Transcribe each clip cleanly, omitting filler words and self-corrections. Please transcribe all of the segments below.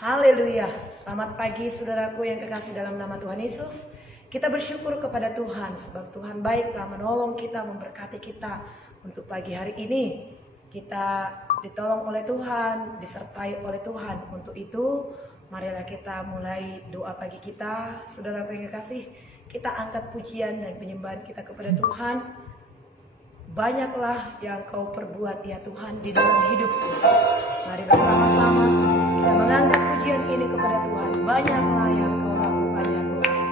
Haleluya. Selamat pagi saudaraku yang kekasih dalam nama Tuhan Yesus. Kita bersyukur kepada Tuhan sebab Tuhan baik telah menolong kita, memberkati kita untuk pagi hari ini. Kita ditolong oleh Tuhan, disertai oleh Tuhan. Untuk itu marilah kita mulai doa pagi kita. Saudaraku yang kekasih, kita angkat pujian dan penyembahan kita kepada Tuhan. Banyaklah yang kau perbuat ya Tuhan di dalam hidupku. Mari bersama-sama kita mengangkat pujian ini kepada Tuhan. Banyaklah yang kau lakukan ya Tuhan.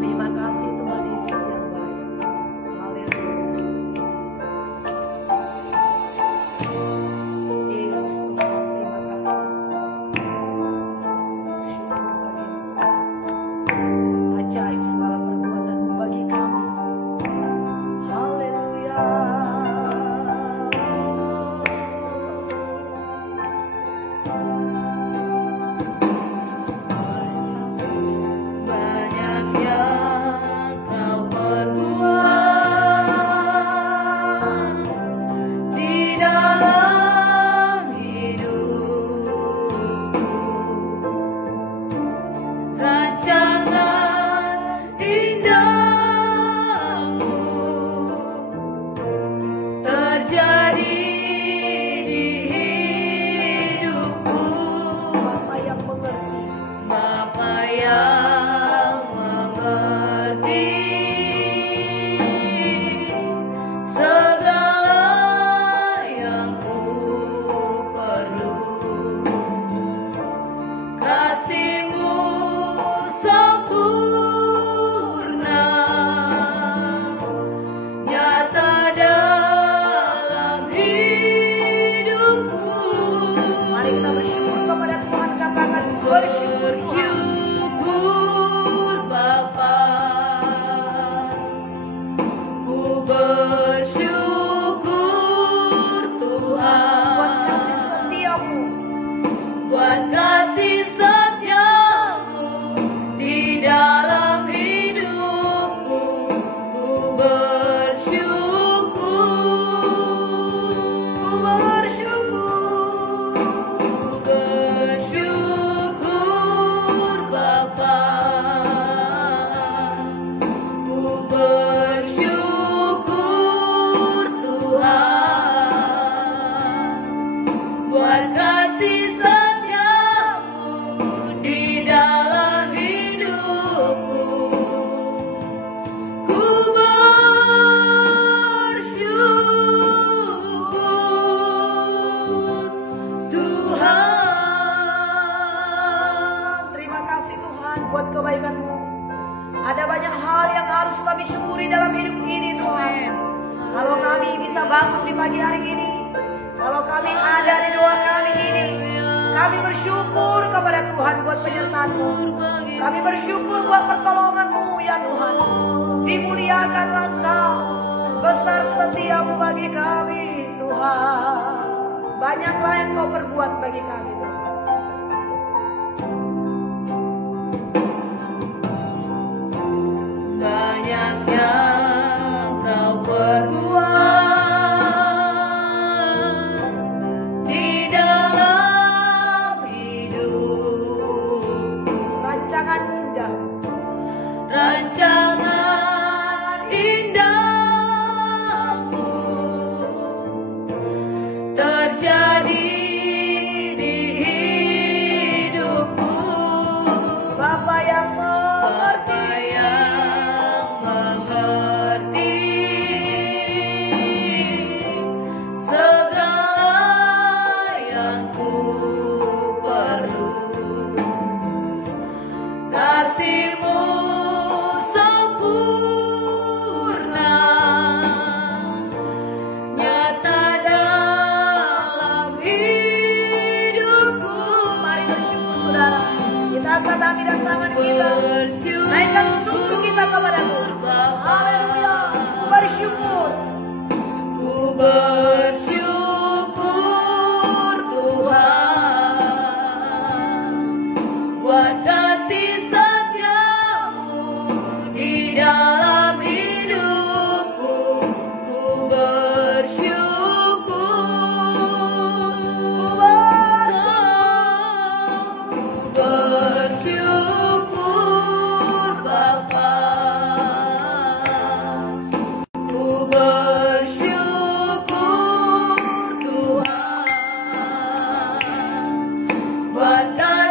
Terima kasih Tuhan Yesus yang baik. Haleluya. Yesus Tuhan, terima kasih. Syukur bagi Yesus. Ajaib segala perbuatan-Mu bagi kami. Haleluya.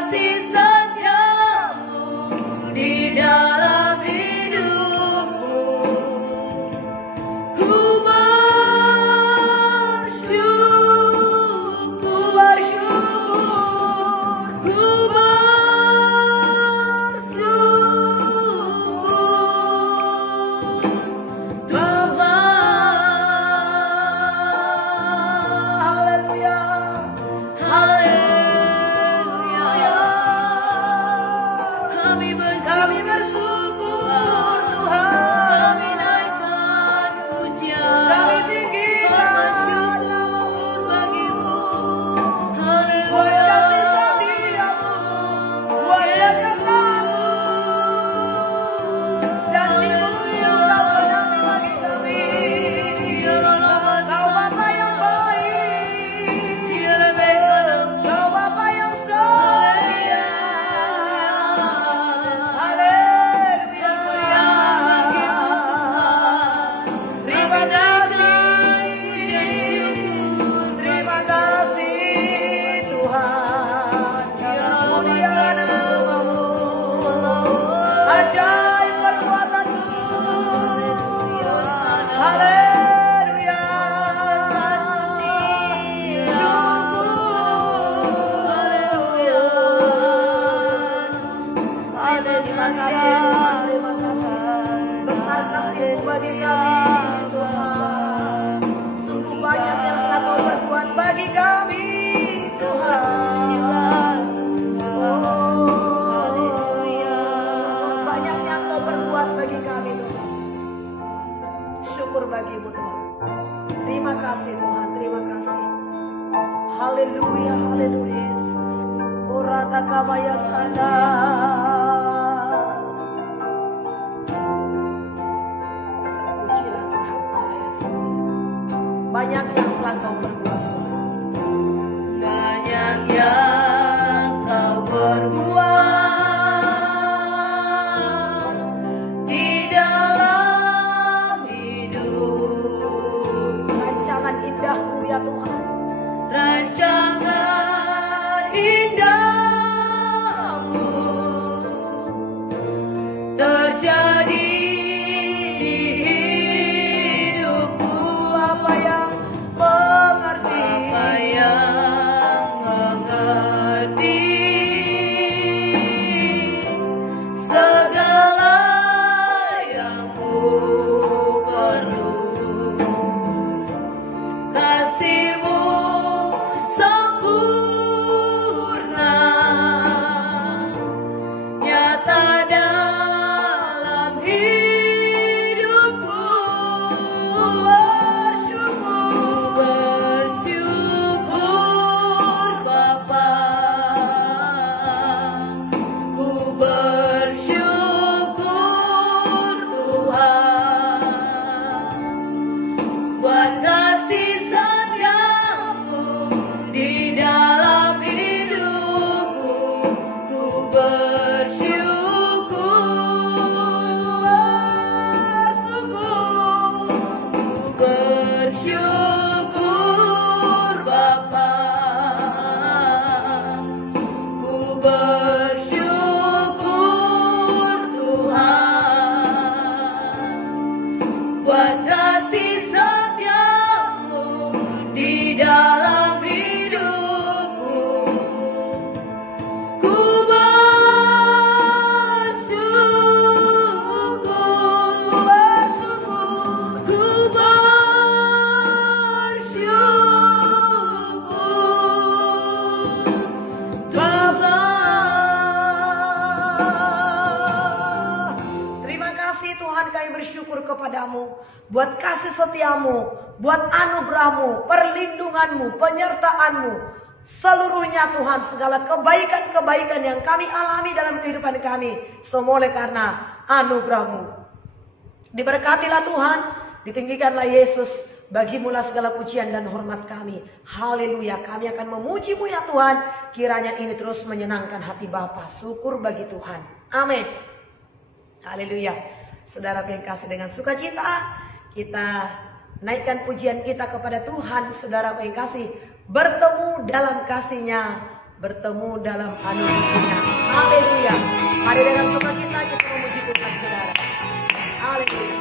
kasih setiamu di dalam hidupku. Ku bersyukur, ku bersyukur Tuhan. Haleluya, haleluya. Kami bersyukur Tuhan. Kami naikkan pujian, kami tinggikan bersyukur bagimu. Haleluya. Buat kasih setiamu, janjimu yang tak pernah bagi kami. Kau Bapa yang baik, Kau Bapa yang setia. Haleluya. Terima kasih, terima kasih Tuhan. Mulia namamu, ajaib perbuatanmu. Haleluya. Terima kasih, terima kasih. Besar kasih-Mu bagi kami Tuhan. Sungguh banyak yang telah Kau perbuat bagi kami Tuhan. Banyak yang Kau perbuat bagi kami Tuhan. Syukur bagi-Mu Tuhan. Terima kasih Tuhan, terima kasih. Haleluya, haleluya Yesus. Orata kabaya sanda. Pujilah Tuhan Allah yang setia. Banyak yang telah Kau perbuat. Banyak yang Kau perbuat di dalam hidup. Rancangan indah-Mu ya Tuhan. Rancangan indah-Mu terjadi di hidupku. Apa yang mengerti, apa yang mengerti segala yang ku perlu. Kasih-Mu sempurna, nyata dalam hidupku. Bersyukur Bapa, ku bersyukur Tuhan. Buat kasih setiamu di dalam hidupku. Ku bersyukur Bapa, ku bersyukur Tuhan. Buat kasih setiamu di dalam hidupku. Ku bersyukur, ku bersyukur Bapa. Terima kasih Tuhan, kami bersyukur kepadamu buat kasih setiamu, buat anugerahmu, perlindunganmu, penyertaanmu, seluruhnya Tuhan. Segala kebaikan-kebaikan yang kami alami dalam kehidupan kami, semua oleh karena anugerahmu. Diberkatilah Tuhan, ditinggikanlah Yesus. Bagimulah segala pujian dan hormat kami. Haleluya. Kami akan memuji-Mu ya Tuhan. Kiranya ini terus menyenangkan hati Bapa. Syukur bagi Tuhan. Amin. Haleluya. Saudara yang kasih, dengan sukacita kita naikkan pujian kita kepada Tuhan. Saudara yang kasih, bertemu dalam kasih-Nya bertemu dalam anugerahnya. Haleluya. Mari dengan sukacita kita memuji Tuhan, saudara. Haleluya.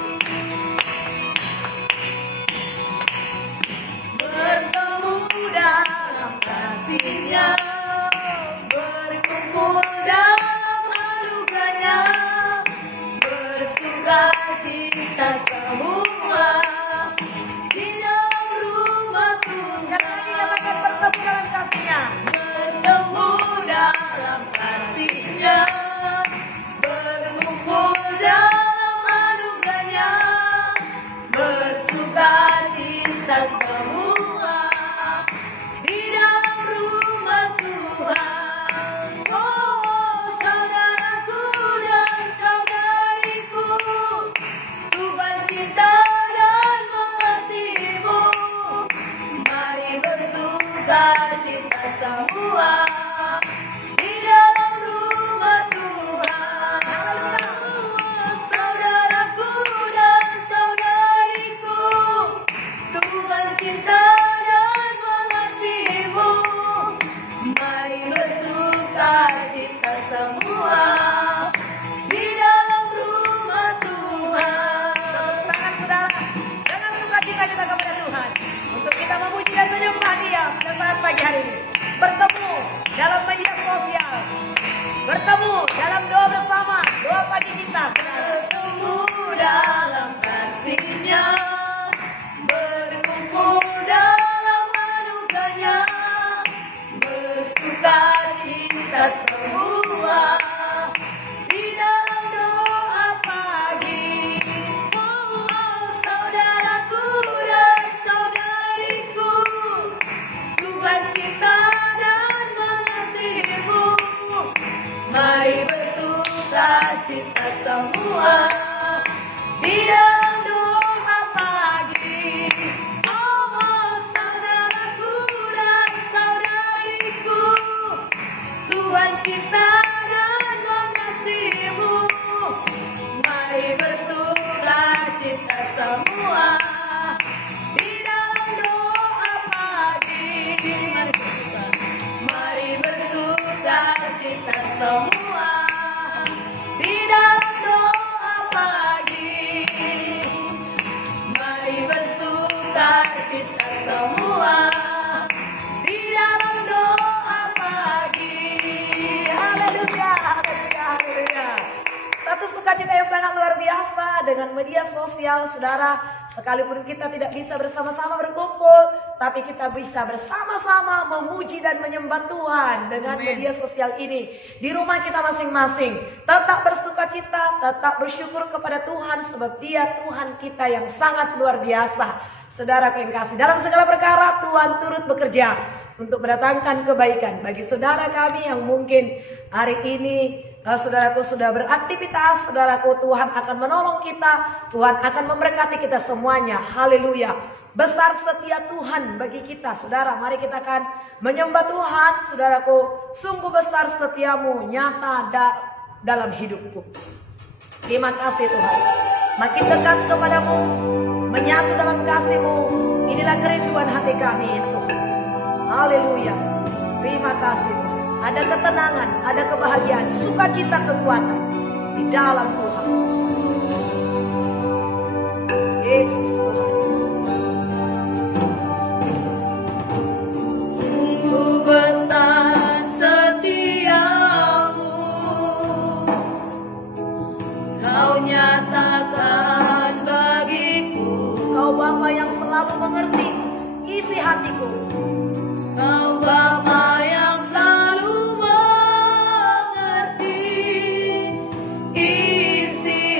Bertemu dalam kasih-Nya, berkumpul dalam anugerahnya, bersukacita semua di dalam rumah Tuhan. Katakan bertemu dalam kasih-Nya, bertemu dalam kasih-Nya, berkumpul dalam anugerahnya, bersukacita semua di dalam rumah Tuhan. Oh, saudaraku dan saudariku, Tuhan cinta dan mengasihimu. Mari bersukacita semua di dalam rumah Tuhan. Saudaraku dan saudariku, Tuhan cinta dan mengasihimu. Mari bersukacita semua di dalam rumah Tuhan. Tangan saudara, dengan sukacita kita kepada Tuhan untuk kita memuji dan menyembah Dia pada saat pagi hari ini. Bertemu dalam media sosial, bertemu dalam doa bersama, doa pagi kita. Bertemu dalam kasih-Nya, berkumpul dalam anugerahnya, bersukacita semua di dalam doa pagi. Oh, saudaraku dan saudariku, Tuhan cinta dan mengasihimu. Mari bersukacita semua di dalam doa pagi. Oh, saudaraku dan saudariku, Tuhan cinta dan mengasihimu. Mari bersukacita semua di dalam doa pagi. Mari bersukacita semua di dalam doa pagi. Mari bersukacita semua di dalam doa pagi. Haleluya, haleluya, haleluya. Satu sukacita yang sangat luar biasa dengan media sosial, saudara. Sekalipun kita tidak bisa bersama-sama berkumpul, tapi kita bisa bersama-sama memuji dan menyembah Tuhan dengan media sosial ini. Di rumah kita masing-masing, tetap bersukacita, tetap bersyukur kepada Tuhan, sebab Dia Tuhan kita yang sangat luar biasa. Saudara yang kasih, dalam segala perkara Tuhan turut bekerja untuk mendatangkan kebaikan bagi saudara kami yang mungkin hari ini saudaraku sudah beraktivitas. Saudaraku, Tuhan akan menolong kita, Tuhan akan memberkati kita semuanya. Haleluya. Besar setia Tuhan bagi kita, saudara. Mari kita akan menyembah Tuhan, saudaraku. Sungguh besar setiamu nyata dalam hidupku. Terima kasih Tuhan. Makin dekat kepadamu, menyatu dalam kasih-Mu. Inilah kerinduan hati kami ya Tuhan. Haleluya. Terima kasih Tuhan. Ada ketenangan, ada kebahagiaan, sukacita, kekuatan di dalam Tuhan. Yesus Tuhan. Sungguh besar setiamu, Kau nyatakan bagiku. Kau Bapa yang selalu mengerti isi hatiku. Kau Bapa yang selalu mengerti isi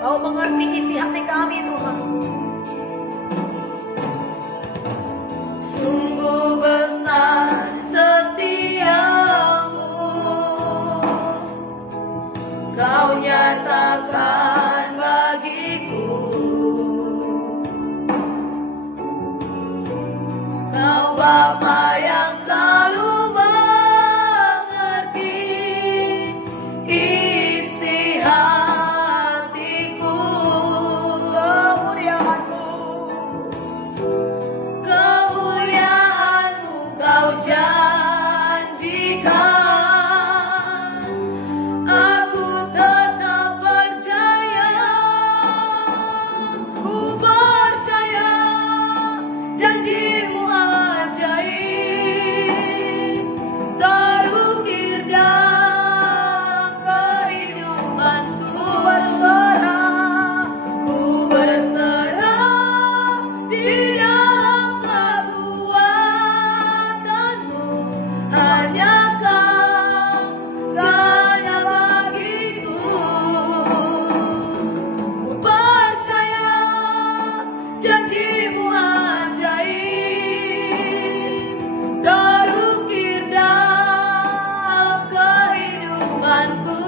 Kau mengerti isi hati kami Tuhan. Sungguh besar setiamu, Kau nyatakan bagiku. Kau Bapa yang selalu mengerti isi hatiku. Kemuliaan-Mu Kau janjikan. Aku tetap percaya, ku percaya janji-Mu ajaib, terukir dalam kehidupanku. Ku berserah di dalam kekuatan-Mu, hanya Kau saja bagiku. Ku percaya janji-Mu ajaib, terukir dalam kehidupanku.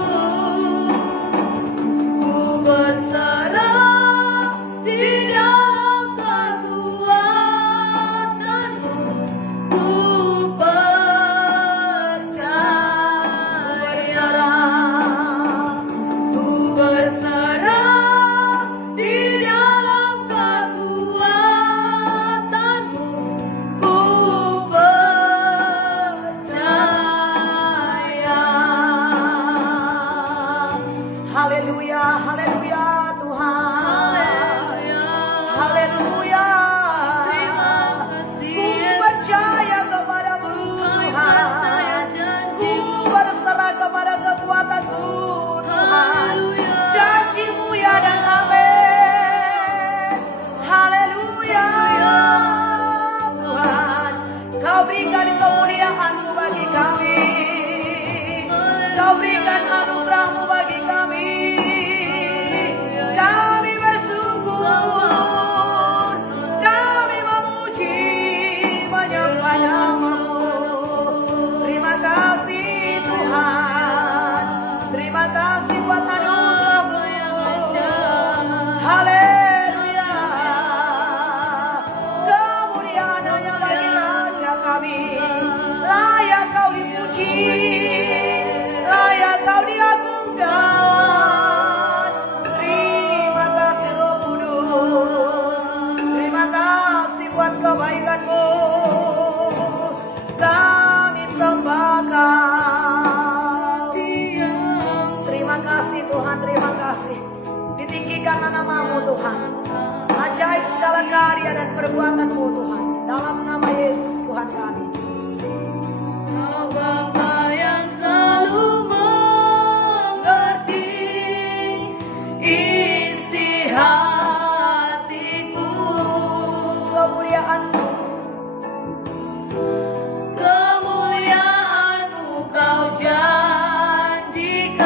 Ku berserah di dalam kekuatan-Mu. Ku berserah di dalam kekuatan-Mu. Ku percaya. Haleluya, haleluya Tuhan. Haleluya. Terima kasih. Ku percaya kepada-Mu Tuhan. Ku berserah kepada kekuatan-Mu Tuhan. Janji-Mu ya dan amin. Haleluya Tuhan. Kau berikan kemuliaan-Mu bagi kami. Kau berikan anugerah-Mu bagi kami. Kami bersyukur, kami memuji banyak-banyak nama-Mu. Terima kasih Tuhan. Terima kasih buat anugerah-Mu. Haleluya. Kemuliaan hanya bagi Raja kami. Layak Kau dipuji, layak Kau diagungkan. Terima kasih Roh Kudus. Terima kasih buat kebaikan-Mu. Kami sembah Kau. Terima kasih Tuhan, terima kasih. Ditinggikanlah nama-Mu Tuhan. Ajaib segala karya dan perbuatan-Mu Tuhan. Dalam nama Yesus Tuhan kami. Kau Bapa yang selalu mengerti isi hatiku. Kemuliaan-Mu, kemuliaan-Mu Kau janjikan.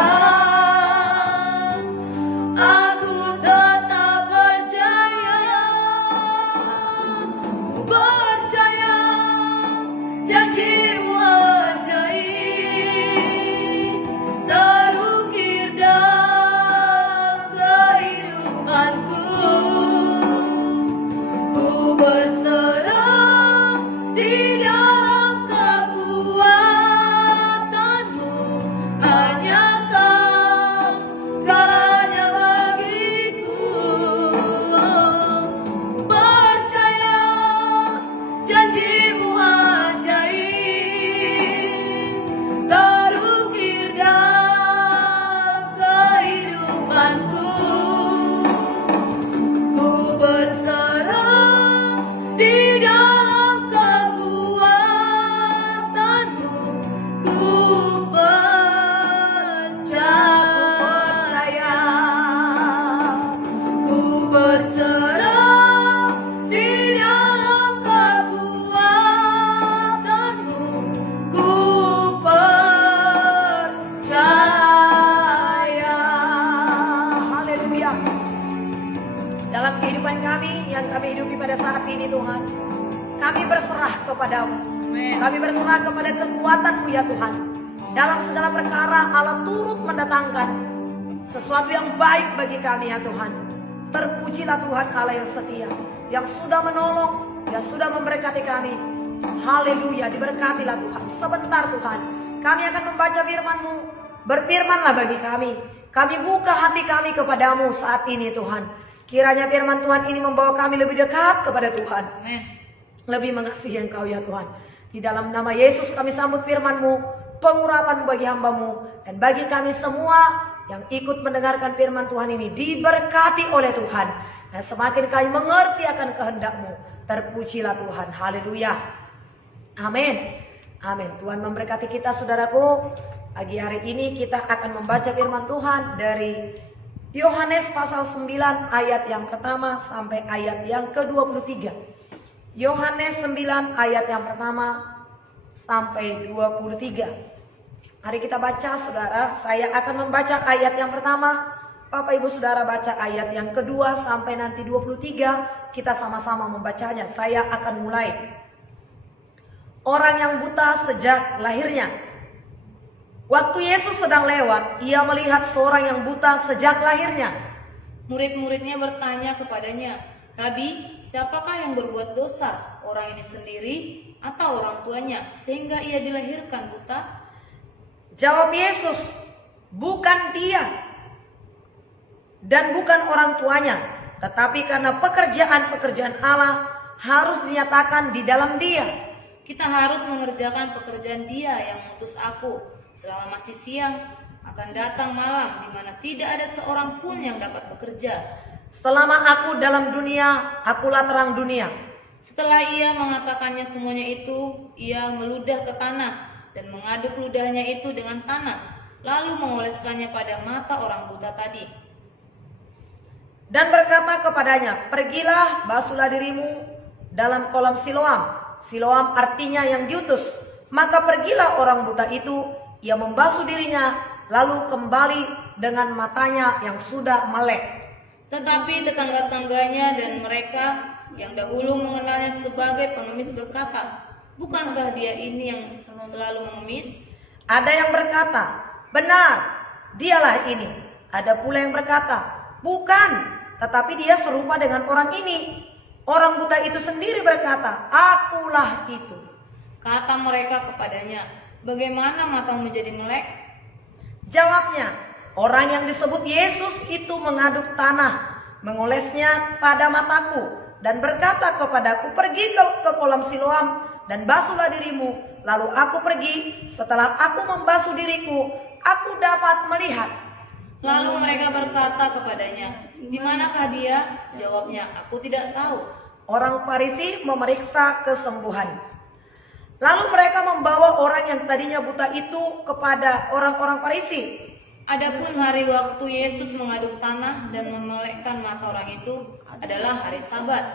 Aku tetap percaya, ku percaya kehidupan kami yang kami hidupi pada saat ini Tuhan. Kami berserah kepadamu. Kami berserah kepada kekuatan-Mu ya Tuhan. Dalam segala perkara Allah turut mendatangkan sesuatu yang baik bagi kami ya Tuhan. Terpujilah Tuhan Allah yang setia, yang sudah menolong, yang sudah memberkati kami. Haleluya, diberkatilah Tuhan. Sebentar Tuhan, kami akan membaca firman-Mu. Berfirmanlah bagi kami. Kami buka hati kami kepadamu saat ini Tuhan. Kiranya firman Tuhan ini membawa kami lebih dekat kepada Tuhan. Lebih mengasihi Engkau ya Tuhan. Di dalam nama Yesus kami sambut firman-Mu, pengurapan bagi hamba-Mu, dan bagi kami semua yang ikut mendengarkan firman Tuhan ini diberkati oleh Tuhan. Dan semakin kami mengerti akan kehendak-Mu, terpujilah Tuhan. Haleluya. Amin. Amin. Tuhan memberkati kita saudaraku. Pagi hari ini kita akan membaca firman Tuhan dari Yohanes pasal 9 ayat yang pertama sampai ayat yang ke-23. Yohanes 9 ayat yang pertama sampai 23. Mari kita baca saudara. Saya akan membaca ayat yang pertama. Bapak ibu saudara baca ayat yang kedua sampai nanti 23. Kita sama-sama membacanya. Saya akan mulai. Orang yang buta sejak lahirnya. Waktu Yesus sedang lewat, ia melihat seorang yang buta sejak lahirnya. Murid-muridnya bertanya kepadanya, "Rabi, siapakah yang berbuat dosa, orang ini sendiri atau orang tuanya, sehingga ia dilahirkan buta?" Jawab Yesus, "Bukan dia dan bukan orang tuanya, tetapi karena pekerjaan-pekerjaan Allah harus dinyatakan di dalam dia. Kita harus mengerjakan pekerjaan Dia yang mengutus aku. Selama masih siang, akan datang malam di mana tidak ada seorang pun yang dapat bekerja. Selama aku dalam dunia, akulah terang dunia." Setelah ia mengatakannya semuanya itu, ia meludah ke tanah dan mengaduk ludahnya itu dengan tanah, lalu mengoleskannya pada mata orang buta tadi. Dan berkata kepadanya, "Pergilah, basuhlah dirimu dalam kolam Siloam." Siloam artinya yang diutus. Maka pergilah orang buta itu, ia membasuh dirinya, lalu kembali dengan matanya yang sudah melek. Tetapi tetangga-tangganya dan mereka yang dahulu mengenalnya sebagai pengemis berkata, "Bukankah dia ini yang selalu mengemis?" Ada yang berkata, "Benar, dialah ini." Ada pula yang berkata, "Bukan, tetapi dia serupa dengan orang ini." Orang buta itu sendiri berkata, "Akulah itu." Kata mereka kepadanya, "Bagaimana matamu menjadi melek?" Jawabnya, "Orang yang disebut Yesus itu mengaduk tanah, mengolesnya pada mataku, dan berkata kepadaku, 'Pergi ke kolam Siloam dan basuhlah dirimu.' Lalu aku pergi, setelah aku membasuh diriku, aku dapat melihat." Lalu mereka berkata kepadanya, "Di manakah dia?" Jawabnya, "Aku tidak tahu." Orang Farisi memeriksa kesembuhan. Lalu mereka membawa orang yang tadinya buta itu kepada orang-orang Farisi. Adapun hari waktu Yesus mengaduk tanah dan memelekkan mata orang itu adalah hari Sabat.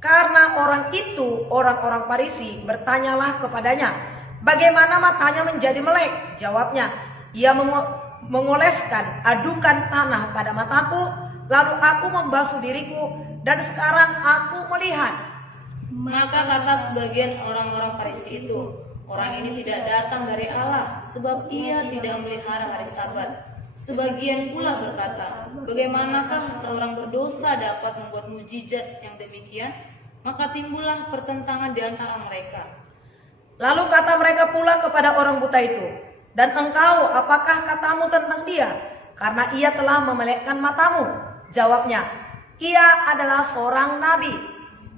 Karena orang itu, orang-orang Farisi bertanyalah kepadanya, "Bagaimana matanya menjadi melek?" Jawabnya, "Ia mengoleskan adukan tanah pada mataku, lalu aku membasuh diriku, dan sekarang aku melihat." Maka kata sebagian orang-orang Farisi itu, "Orang ini tidak datang dari Allah, sebab ia tidak memelihara hari Sabat." Sebagian pula berkata, "Bagaimanakah seseorang berdosa dapat membuat mukjizat yang demikian?" Maka timbullah pertentangan di antara mereka. Lalu kata mereka pula kepada orang buta itu, "Dan engkau, apakah katamu tentang dia? Karena ia telah memelekkan matamu." Jawabnya, "Ia adalah seorang nabi."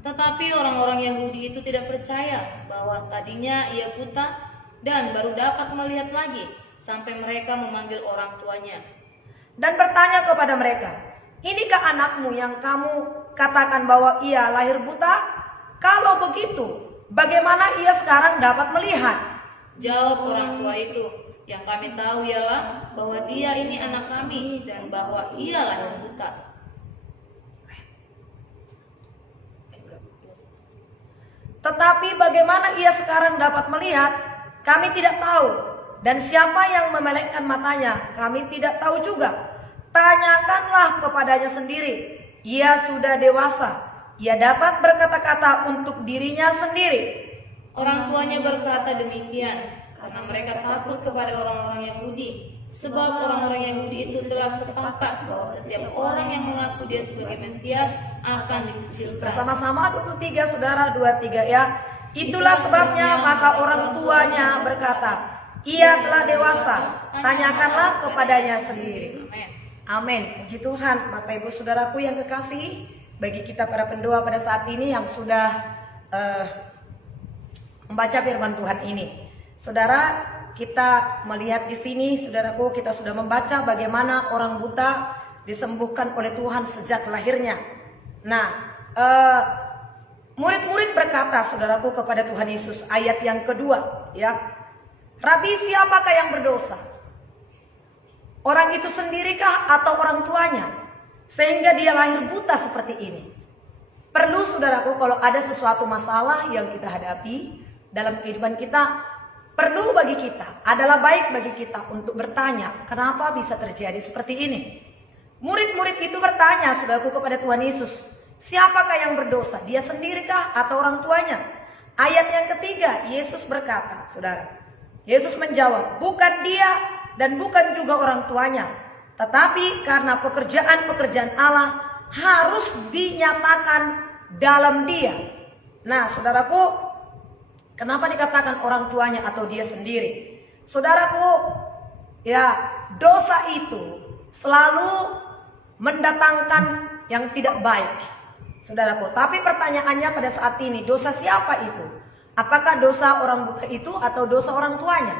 Tetapi orang-orang Yahudi itu tidak percaya bahwa tadinya ia buta dan baru dapat melihat lagi, sampai mereka memanggil orang tuanya. Dan bertanya kepada mereka, "Inikah anakmu yang kamu katakan bahwa ia lahir buta? Kalau begitu, bagaimana ia sekarang dapat melihat?" Jawab orang tua itu, "Yang kami tahu ialah bahwa dia ini anak kami dan bahwa ia lahir buta. Tetapi bagaimana ia sekarang dapat melihat, kami tidak tahu. Dan siapa yang memelekkan matanya, kami tidak tahu juga. tanyakanlah kepadanya sendiri. Ia sudah dewasa, ia dapat berkata-kata untuk dirinya sendiri. Orang tuanya berkata demikian karena mereka takut kepada orang-orang Yahudi. Sebab orang-orang Yahudi itu telah sepakat bahwa setiap orang yang mengaku dia sebagai Mesias akan dikucilkan. Bersama-sama 23 saudara, 23 ya. Itulah sebabnya maka orang tuanya berkata, ia telah dewasa, tanyakanlah kepadanya sendiri. Amin. Puji Tuhan. Bapak Ibu saudaraku yang kekasih, bagi kita para pendoa pada saat ini yang sudah membaca firman Tuhan ini, saudara, kita melihat di sini, saudaraku, kita sudah membaca bagaimana orang buta disembuhkan oleh Tuhan sejak lahirnya. Nah, murid-murid berkata, saudaraku, kepada Tuhan Yesus, ayat yang kedua, ya, Rabi, siapakah yang berdosa? Orang itu sendirikah atau orang tuanya? Sehingga dia lahir buta seperti ini. Perlu, saudaraku, kalau ada sesuatu masalah yang kita hadapi dalam kehidupan kita, perlu bagi kita, adalah baik bagi kita untuk bertanya, kenapa bisa terjadi seperti ini? Murid-murid itu bertanya, saudaraku, kepada Tuhan Yesus, siapakah yang berdosa? Dia sendirikah atau orang tuanya? Ayat yang ketiga, Yesus berkata, saudara, Yesus menjawab, bukan dia dan bukan juga orang tuanya, tetapi karena pekerjaan-pekerjaan Allah harus dinyatakan dalam dia. Nah, saudaraku, kenapa dikatakan orang tuanya atau dia sendiri? Saudaraku, ya, dosa itu selalu mendatangkan yang tidak baik, saudaraku. Tapi pertanyaannya pada saat ini, dosa siapa itu? Apakah dosa orang buta itu atau dosa orang tuanya?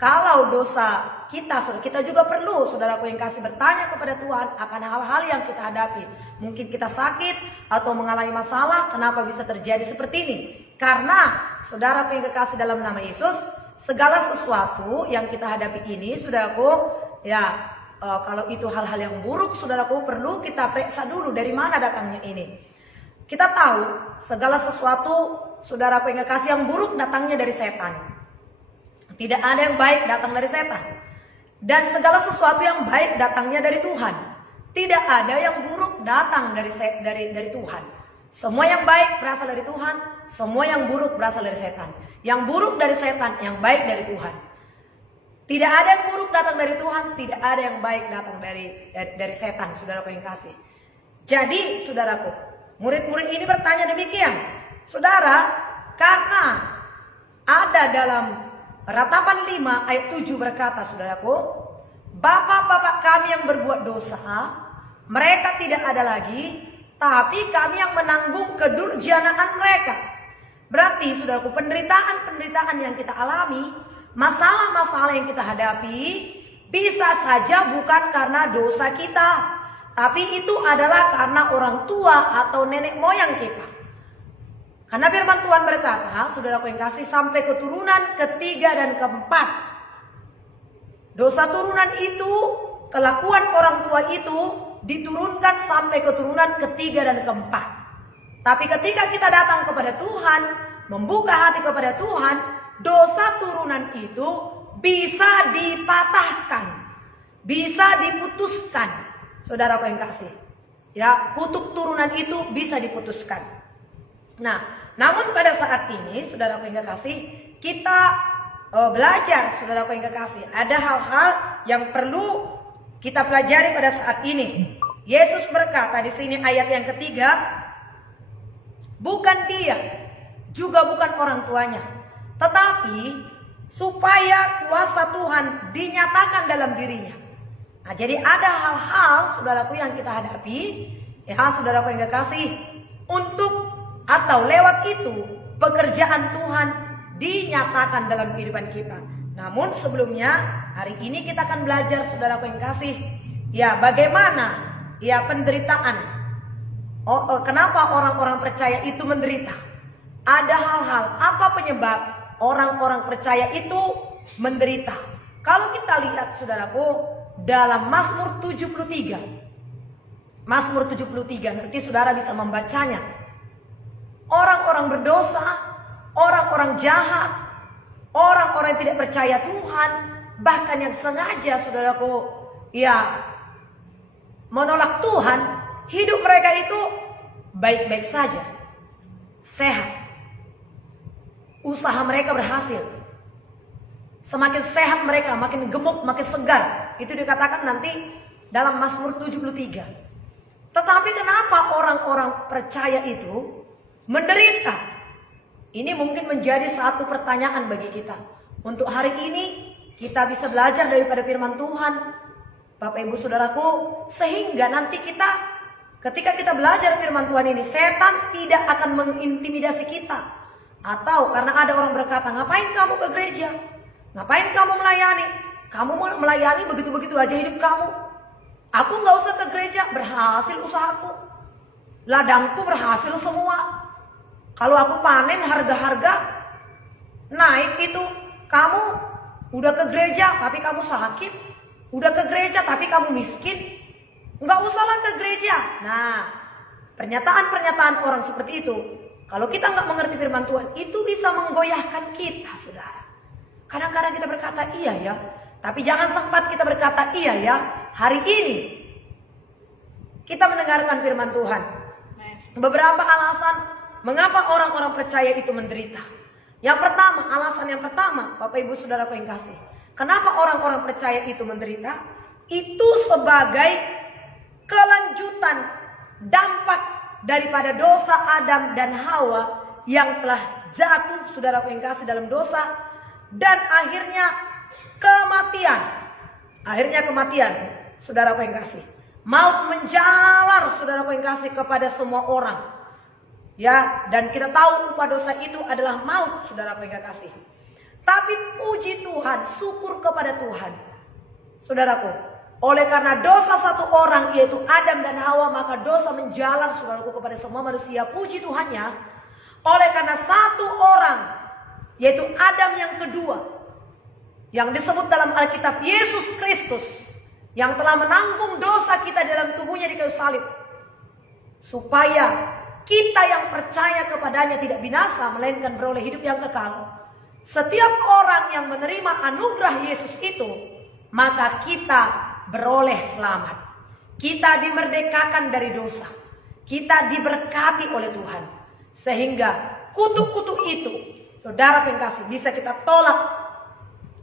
Kalau dosa kita juga perlu, saudaraku yang kasih, bertanya kepada Tuhan akan hal-hal yang kita hadapi. Mungkin kita sakit atau mengalami masalah, kenapa bisa terjadi seperti ini? Karena, saudaraku yang kekasih dalam nama Yesus, segala sesuatu yang kita hadapi ini, saudaraku, ya, kalau itu hal-hal yang buruk, saudaraku, perlu kita periksa dulu dari mana datangnya ini. Kita tahu segala sesuatu, saudaraku yang kekasih, yang buruk datangnya dari setan. Tidak ada yang baik datang dari setan. Dan segala sesuatu yang baik datangnya dari Tuhan. Tidak ada yang buruk datang dari Tuhan. Semua yang baik berasal dari Tuhan, semua yang buruk berasal dari setan. Yang buruk dari setan, yang baik dari Tuhan. Tidak ada yang buruk datang dari Tuhan, tidak ada yang baik datang dari setan, saudaraku yang kasih. Jadi, saudaraku, murid-murid ini bertanya demikian. Saudara, karena ada dalam Ratapan 5 ayat 7 berkata, saudaraku, bapak-bapak kami yang berbuat dosa, mereka tidak ada lagi, tapi kami yang menanggung kedurjanaan mereka. Berarti, saudaraku, penderitaan-penderitaan yang kita alami, masalah-masalah yang kita hadapi, bisa saja bukan karena dosa kita, tapi itu adalah karena orang tua atau nenek moyang kita. Karena firman Tuhan berkata, saudaraku yang kasih, sampai keturunan ketiga dan keempat. Dosa turunan itu, kelakuan orang tua itu diturunkan sampai keturunan ketiga dan keempat. Tapi ketika kita datang kepada Tuhan, membuka hati kepada Tuhan, dosa turunan itu bisa dipatahkan, bisa diputuskan. Saudaraku yang kasih, ya, kutuk turunan itu bisa diputuskan. Nah, namun pada saat ini, saudaraku yang kekasih, kita belajar, saudaraku yang kekasih, ada hal-hal yang perlu kita pelajari pada saat ini. Yesus berkata di sini ayat yang ketiga, bukan dia, juga bukan orang tuanya, tetapi supaya kuasa Tuhan dinyatakan dalam dirinya. Nah, jadi ada hal-hal, saudaraku, yang kita hadapi, ya, saudaraku yang kekasih, untuk atau lewat itu pekerjaan Tuhan dinyatakan dalam kehidupan kita. Namun sebelumnya, hari ini kita akan belajar, saudaraku yang kasih, ya, bagaimana, ya, penderitaan. Kenapa orang-orang percaya itu menderita? Ada hal-hal, apa penyebab orang-orang percaya itu menderita? Kalau kita lihat, saudaraku, dalam Mazmur 73. Mazmur 73, nanti saudara bisa membacanya. Orang-orang berdosa, orang-orang jahat, orang-orang yang tidak percaya Tuhan, bahkan yang sengaja, saudaraku, ya, menolak Tuhan, hidup mereka itu baik-baik saja, sehat. Usaha mereka berhasil. Semakin sehat mereka, makin gemuk, makin segar. Itu dikatakan nanti dalam Mazmur 73. Tetapi kenapa orang-orang percaya itu menderita? Ini mungkin menjadi satu pertanyaan bagi kita. Untuk hari ini kita bisa belajar daripada firman Tuhan, Bapak Ibu Saudaraku, sehingga nanti ketika kita belajar firman Tuhan ini, setan tidak akan mengintimidasi kita. Atau karena ada orang berkata, ngapain kamu ke gereja? Ngapain kamu melayani? Kamu melayani begitu-begitu aja hidup kamu. Aku gak usah ke gereja, berhasil usahaku. Ladangku berhasil semua. Kalau aku panen harga-harga naik itu, kamu udah ke gereja tapi kamu sakit. Udah ke gereja tapi kamu miskin. Gak usahlah ke gereja. Nah, pernyataan-pernyataan orang seperti itu, kalau kita nggak mengerti firman Tuhan, itu bisa menggoyahkan kita, saudara. Kadang-kadang kita berkata iya ya, tapi jangan sempat kita berkata iya ya. Hari ini kita mendengarkan firman Tuhan. Beberapa alasan mengapa orang-orang percaya itu menderita. Alasan yang pertama, Bapak Ibu Saudaraku yang kasih. Kenapa orang-orang percaya itu menderita? Itu sebagai kelanjutan dampak daripada dosa Adam dan Hawa yang telah jatuh, saudaraku yang kasih, dalam dosa, dan akhirnya kematian. Saudaraku yang kasih. Maut menjalar, saudaraku yang kasih, kepada semua orang. Ya, dan kita tahu upah dosa itu adalah maut, saudaraku yang kasih. Tapi puji Tuhan, syukur kepada Tuhan, saudaraku. Oleh karena dosa satu orang, yaitu Adam dan Hawa, maka dosa menjalar, saudaraku, kepada semua manusia. Puji Tuhannya, oleh karena satu orang, yaitu Adam yang kedua, yang disebut dalam Alkitab Yesus Kristus, yang telah menanggung dosa kita dalam tubuhnya di kayu salib, supaya kita yang percaya kepadanya tidak binasa, melainkan beroleh hidup yang kekal. Setiap orang yang menerima anugerah Yesus itu, maka kita beroleh selamat. Kita dimerdekakan dari dosa. Kita diberkati oleh Tuhan. Sehingga kutuk-kutuk itu, saudara yang kasih, bisa kita tolak.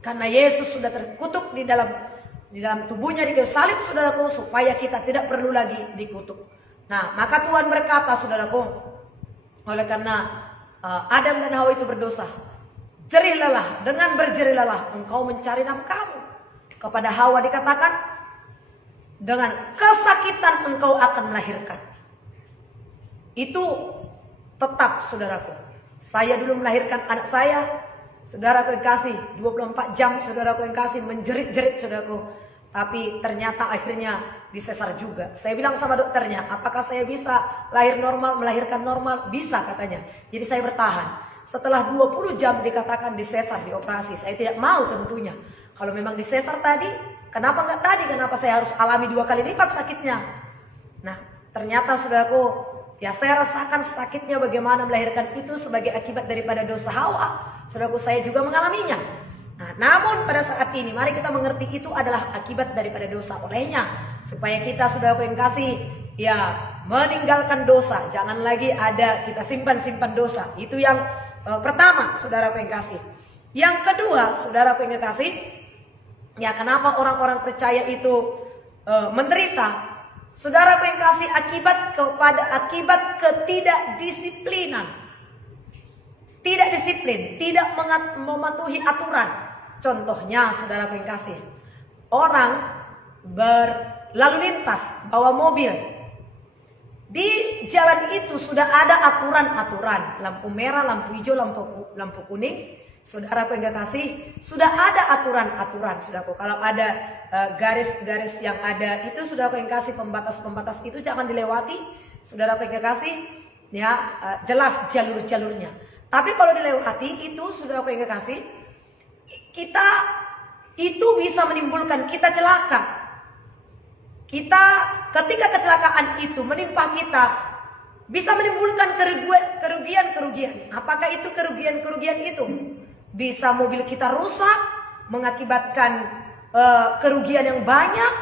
Karena Yesus sudah terkutuk di dalam tubuhnya di kayu salib, saudaraku, supaya kita tidak perlu lagi dikutuk. Nah, maka Tuhan berkata, saudaraku, oleh karena Adam dan Hawa itu berdosa, jerih lelah, dengan berjerih lelah engkau mencari nafkahmu. Kepada Hawa dikatakan, dengan kesakitan engkau akan melahirkan. Itu tetap, saudaraku. Saya dulu melahirkan anak saya, saudaraku yang kasih, 24 jam, saudaraku yang kasih, menjerit-jerit, saudaraku. Tapi ternyata akhirnya disesar juga. Saya bilang sama dokternya, apakah saya bisa lahir normal, melahirkan normal? Bisa, katanya. Jadi saya bertahan. Setelah 20 jam dikatakan disesar, dioperasi. Saya tidak mau tentunya. Kalau memang disesar tadi, kenapa nggak tadi? Kenapa saya harus alami 2 kali lipat sakitnya? Nah, ternyata saudaraku, ya saya rasakan sakitnya bagaimana melahirkan itu sebagai akibat daripada dosa Hawa. Saudaraku, saya juga mengalaminya. Nah, namun pada saat ini, mari kita mengerti itu adalah akibat daripada dosa olehnya. Supaya kita, saudaraku yang kasih, ya meninggalkan dosa. Jangan lagi ada kita simpan-simpan dosa. Itu yang pertama, saudaraku yang kasih. Yang kedua, saudaraku yang kasih, ya kenapa orang-orang percaya itu menderita? Saudaraku yang kasih, akibat ketidakdisiplinan. Tidak disiplin, tidak mematuhi aturan. Contohnya, saudaraku yang kasih, orang berlalu lintas bawa mobil. Di jalan itu sudah ada aturan-aturan, lampu merah, lampu hijau, lampu kuning. Saudaraku yang kasih, sudah ada aturan-aturan, saudaraku. Kalau ada garis-garis yang ada itu, saudaraku yang kasih, pembatas-pembatas itu jangan dilewati. Saudaraku yang kasih, ya jelas jalur-jalurnya. Tapi kalau dilewati itu, saudaraku yang kasih, kita itu bisa menimbulkan kita celaka. Kita ketika kecelakaan itu menimpa kita, bisa menimbulkan kerugian-kerugian. Apakah itu kerugian-kerugian itu? Bisa mobil kita rusak, mengakibatkan kerugian yang banyak,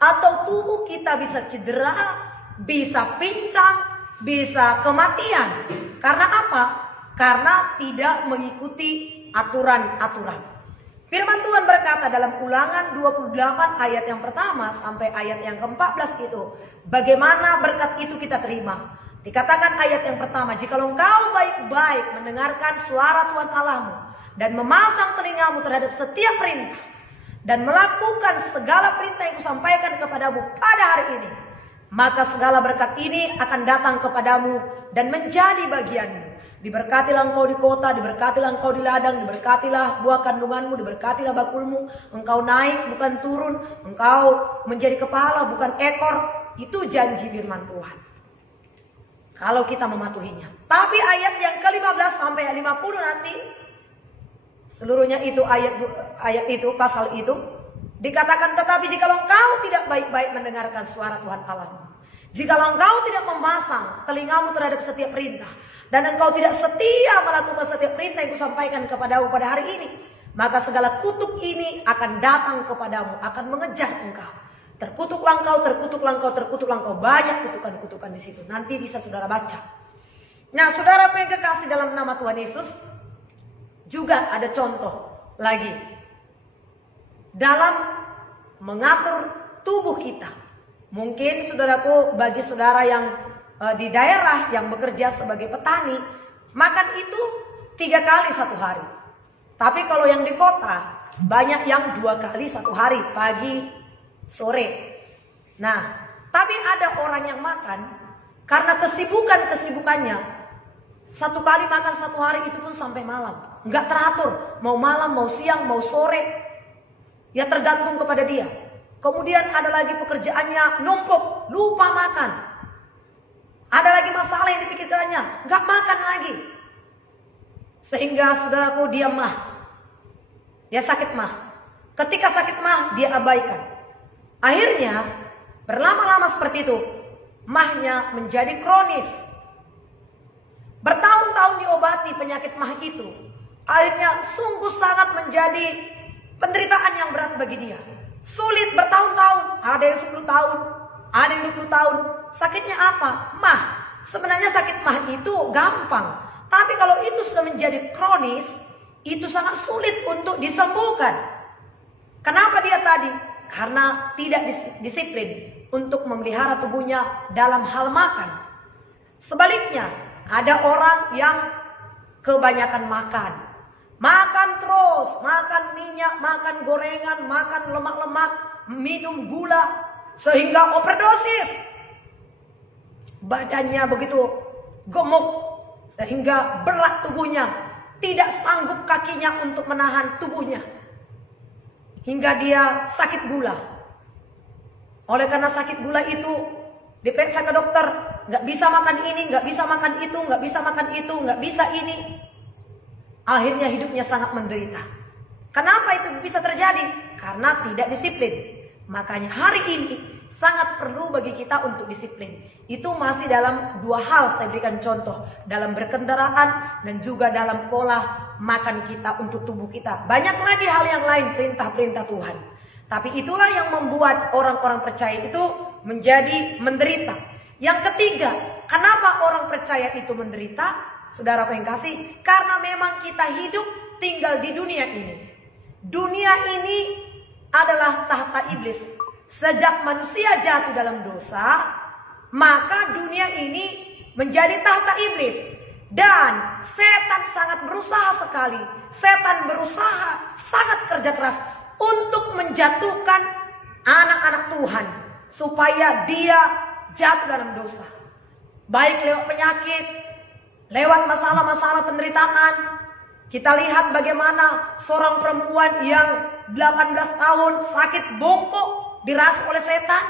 atau tubuh kita bisa cedera, bisa pincang, bisa kematian. Karena apa? Karena tidak mengikuti aturan-aturan. Firman Tuhan berkata dalam Ulangan 28 ayat yang pertama sampai ayat yang ke-14 itu, bagaimana berkat itu kita terima. Dikatakan ayat yang pertama, jikalau engkau baik-baik mendengarkan suara Tuhan Allahmu dan memasang telingamu terhadap setiap perintah dan melakukan segala perintah yang kusampaikan kepadamu pada hari ini, maka segala berkat ini akan datang kepadamu dan menjadi bagianmu. Diberkatilah engkau di kota, diberkatilah engkau di ladang, diberkatilah buah kandunganmu, diberkatilah bakulmu. Engkau naik bukan turun, engkau menjadi kepala bukan ekor. Itu janji firman Tuhan, kalau kita mematuhinya. Tapi ayat yang ke-15 sampai 50 nanti, seluruhnya itu ayat itu, pasal itu, dikatakan tetapi jikalau engkau tidak baik-baik mendengarkan suara Tuhan Allahmu, jikalau engkau tidak memasang telingamu terhadap setiap perintah, dan engkau tidak setia melakukan setiap perintah yang kusampaikan kepadamu pada hari ini, maka segala kutuk ini akan datang kepadamu, akan mengejar engkau. Terkutuklah engkau, terkutuklah engkau, terkutuklah engkau. Banyak kutukan-kutukan di situ. Nanti bisa saudara baca. Nah, saudara yang kekasih dalam nama Tuhan Yesus, juga ada contoh lagi dalam mengatur tubuh kita. Mungkin saudaraku, bagi saudara yang di daerah yang bekerja sebagai petani, makan itu 3 kali satu hari. Tapi kalau yang di kota, banyak yang 2 kali satu hari, pagi, sore. Nah, tapi ada orang yang makan karena kesibukannya, 1 kali makan satu hari itu pun sampai malam. Nggak teratur, mau malam, mau siang, mau sore. Ya tergantung kepada dia. Kemudian ada lagi pekerjaannya numpuk, lupa makan. Ada lagi masalah yang dipikirkannya, nggak makan lagi. Sehingga saudaraku dia mah. Dia sakit mah. Ketika sakit mah dia abaikan. Akhirnya berlama-lama seperti itu, mahnya menjadi kronis. Bertahun-tahun diobati penyakit mah itu. Akhirnya sungguh sangat menjadi penderitaan yang berat bagi dia. Sulit bertahun-tahun, ada yang 10 tahun, ada yang 20 tahun. Sakitnya apa? Mah. Sebenarnya sakit mah itu gampang. Tapi kalau itu sudah menjadi kronis, itu sangat sulit untuk disembuhkan. Kenapa dia tadi? Karena tidak disiplin untuk memelihara tubuhnya dalam hal makan. Sebaliknya, ada orang yang kebanyakan makan. Makan terus, makan minyak, makan gorengan, makan lemak-lemak, minum gula, sehingga overdosis. Badannya begitu gemuk, sehingga berat tubuhnya, tidak sanggup kakinya untuk menahan tubuhnya, hingga dia sakit gula. Oleh karena sakit gula itu, diperiksa ke dokter, nggak bisa makan ini, nggak bisa makan itu, nggak bisa makan itu, nggak bisa ini. Akhirnya hidupnya sangat menderita. Kenapa itu bisa terjadi? Karena tidak disiplin. Makanya hari ini sangat perlu bagi kita untuk disiplin. Itu masih dalam 2 hal saya berikan contoh. Dalam berkendaraan dan juga dalam pola makan kita untuk tubuh kita. Banyak lagi hal yang lain, perintah-perintah Tuhan. Tapi itulah yang membuat orang-orang percaya itu menjadi menderita. Yang ketiga, kenapa orang percaya itu menderita? Saudara yang kasih, karena memang kita hidup tinggal di dunia ini. Dunia ini adalah tahta iblis. Sejak manusia jatuh dalam dosa, maka dunia ini menjadi tahta iblis. Dan setan sangat berusaha sekali. Setan berusaha sangat kerja keras untuk menjatuhkan anak-anak Tuhan, supaya dia jatuh dalam dosa. Baik lewat penyakit, lewat masalah-masalah penderitaan. Kita lihat bagaimana seorang perempuan yang 18 tahun sakit bongkok dirasuki oleh setan.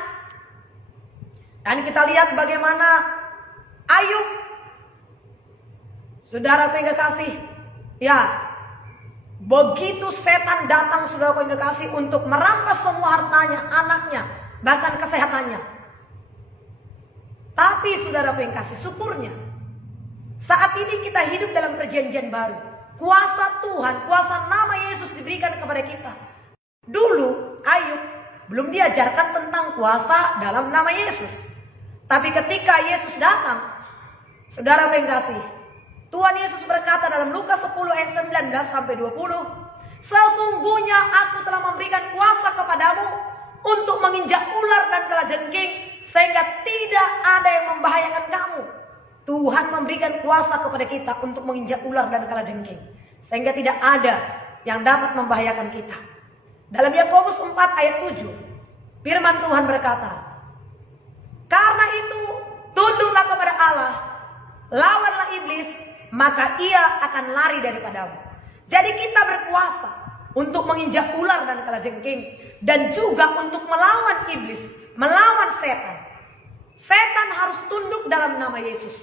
Dan kita lihat bagaimana Ayub, saudara yang kekasih, ya, begitu setan datang, saudara yang kekasih, untuk merampas semua hartanya, anaknya, bahkan kesehatannya. Tapi saudara yang kasih, syukurnya saat ini kita hidup dalam perjanjian baru. Kuasa Tuhan, kuasa nama Yesus diberikan kepada kita. Dulu Ayub belum diajarkan tentang kuasa dalam nama Yesus. Tapi ketika Yesus datang, saudara yang kasih, Tuhan Yesus berkata dalam Lukas 10 ayat 19 sampai 20, sesungguhnya aku telah memberikan kuasa kepadamu untuk menginjak ular dan kalajengking, sehingga tidak ada yang membahayakan kamu. Tuhan memberikan kuasa kepada kita untuk menginjak ular dan kalajengking, sehingga tidak ada yang dapat membahayakan kita. Dalam Yakobus 4 ayat 7, firman Tuhan berkata, karena itu tunduklah kepada Allah, lawanlah iblis, maka ia akan lari daripadamu. Jadi kita berkuasa untuk menginjak ular dan kalajengking, dan juga untuk melawan iblis, melawan setan. Setan harus tunduk dalam nama Yesus.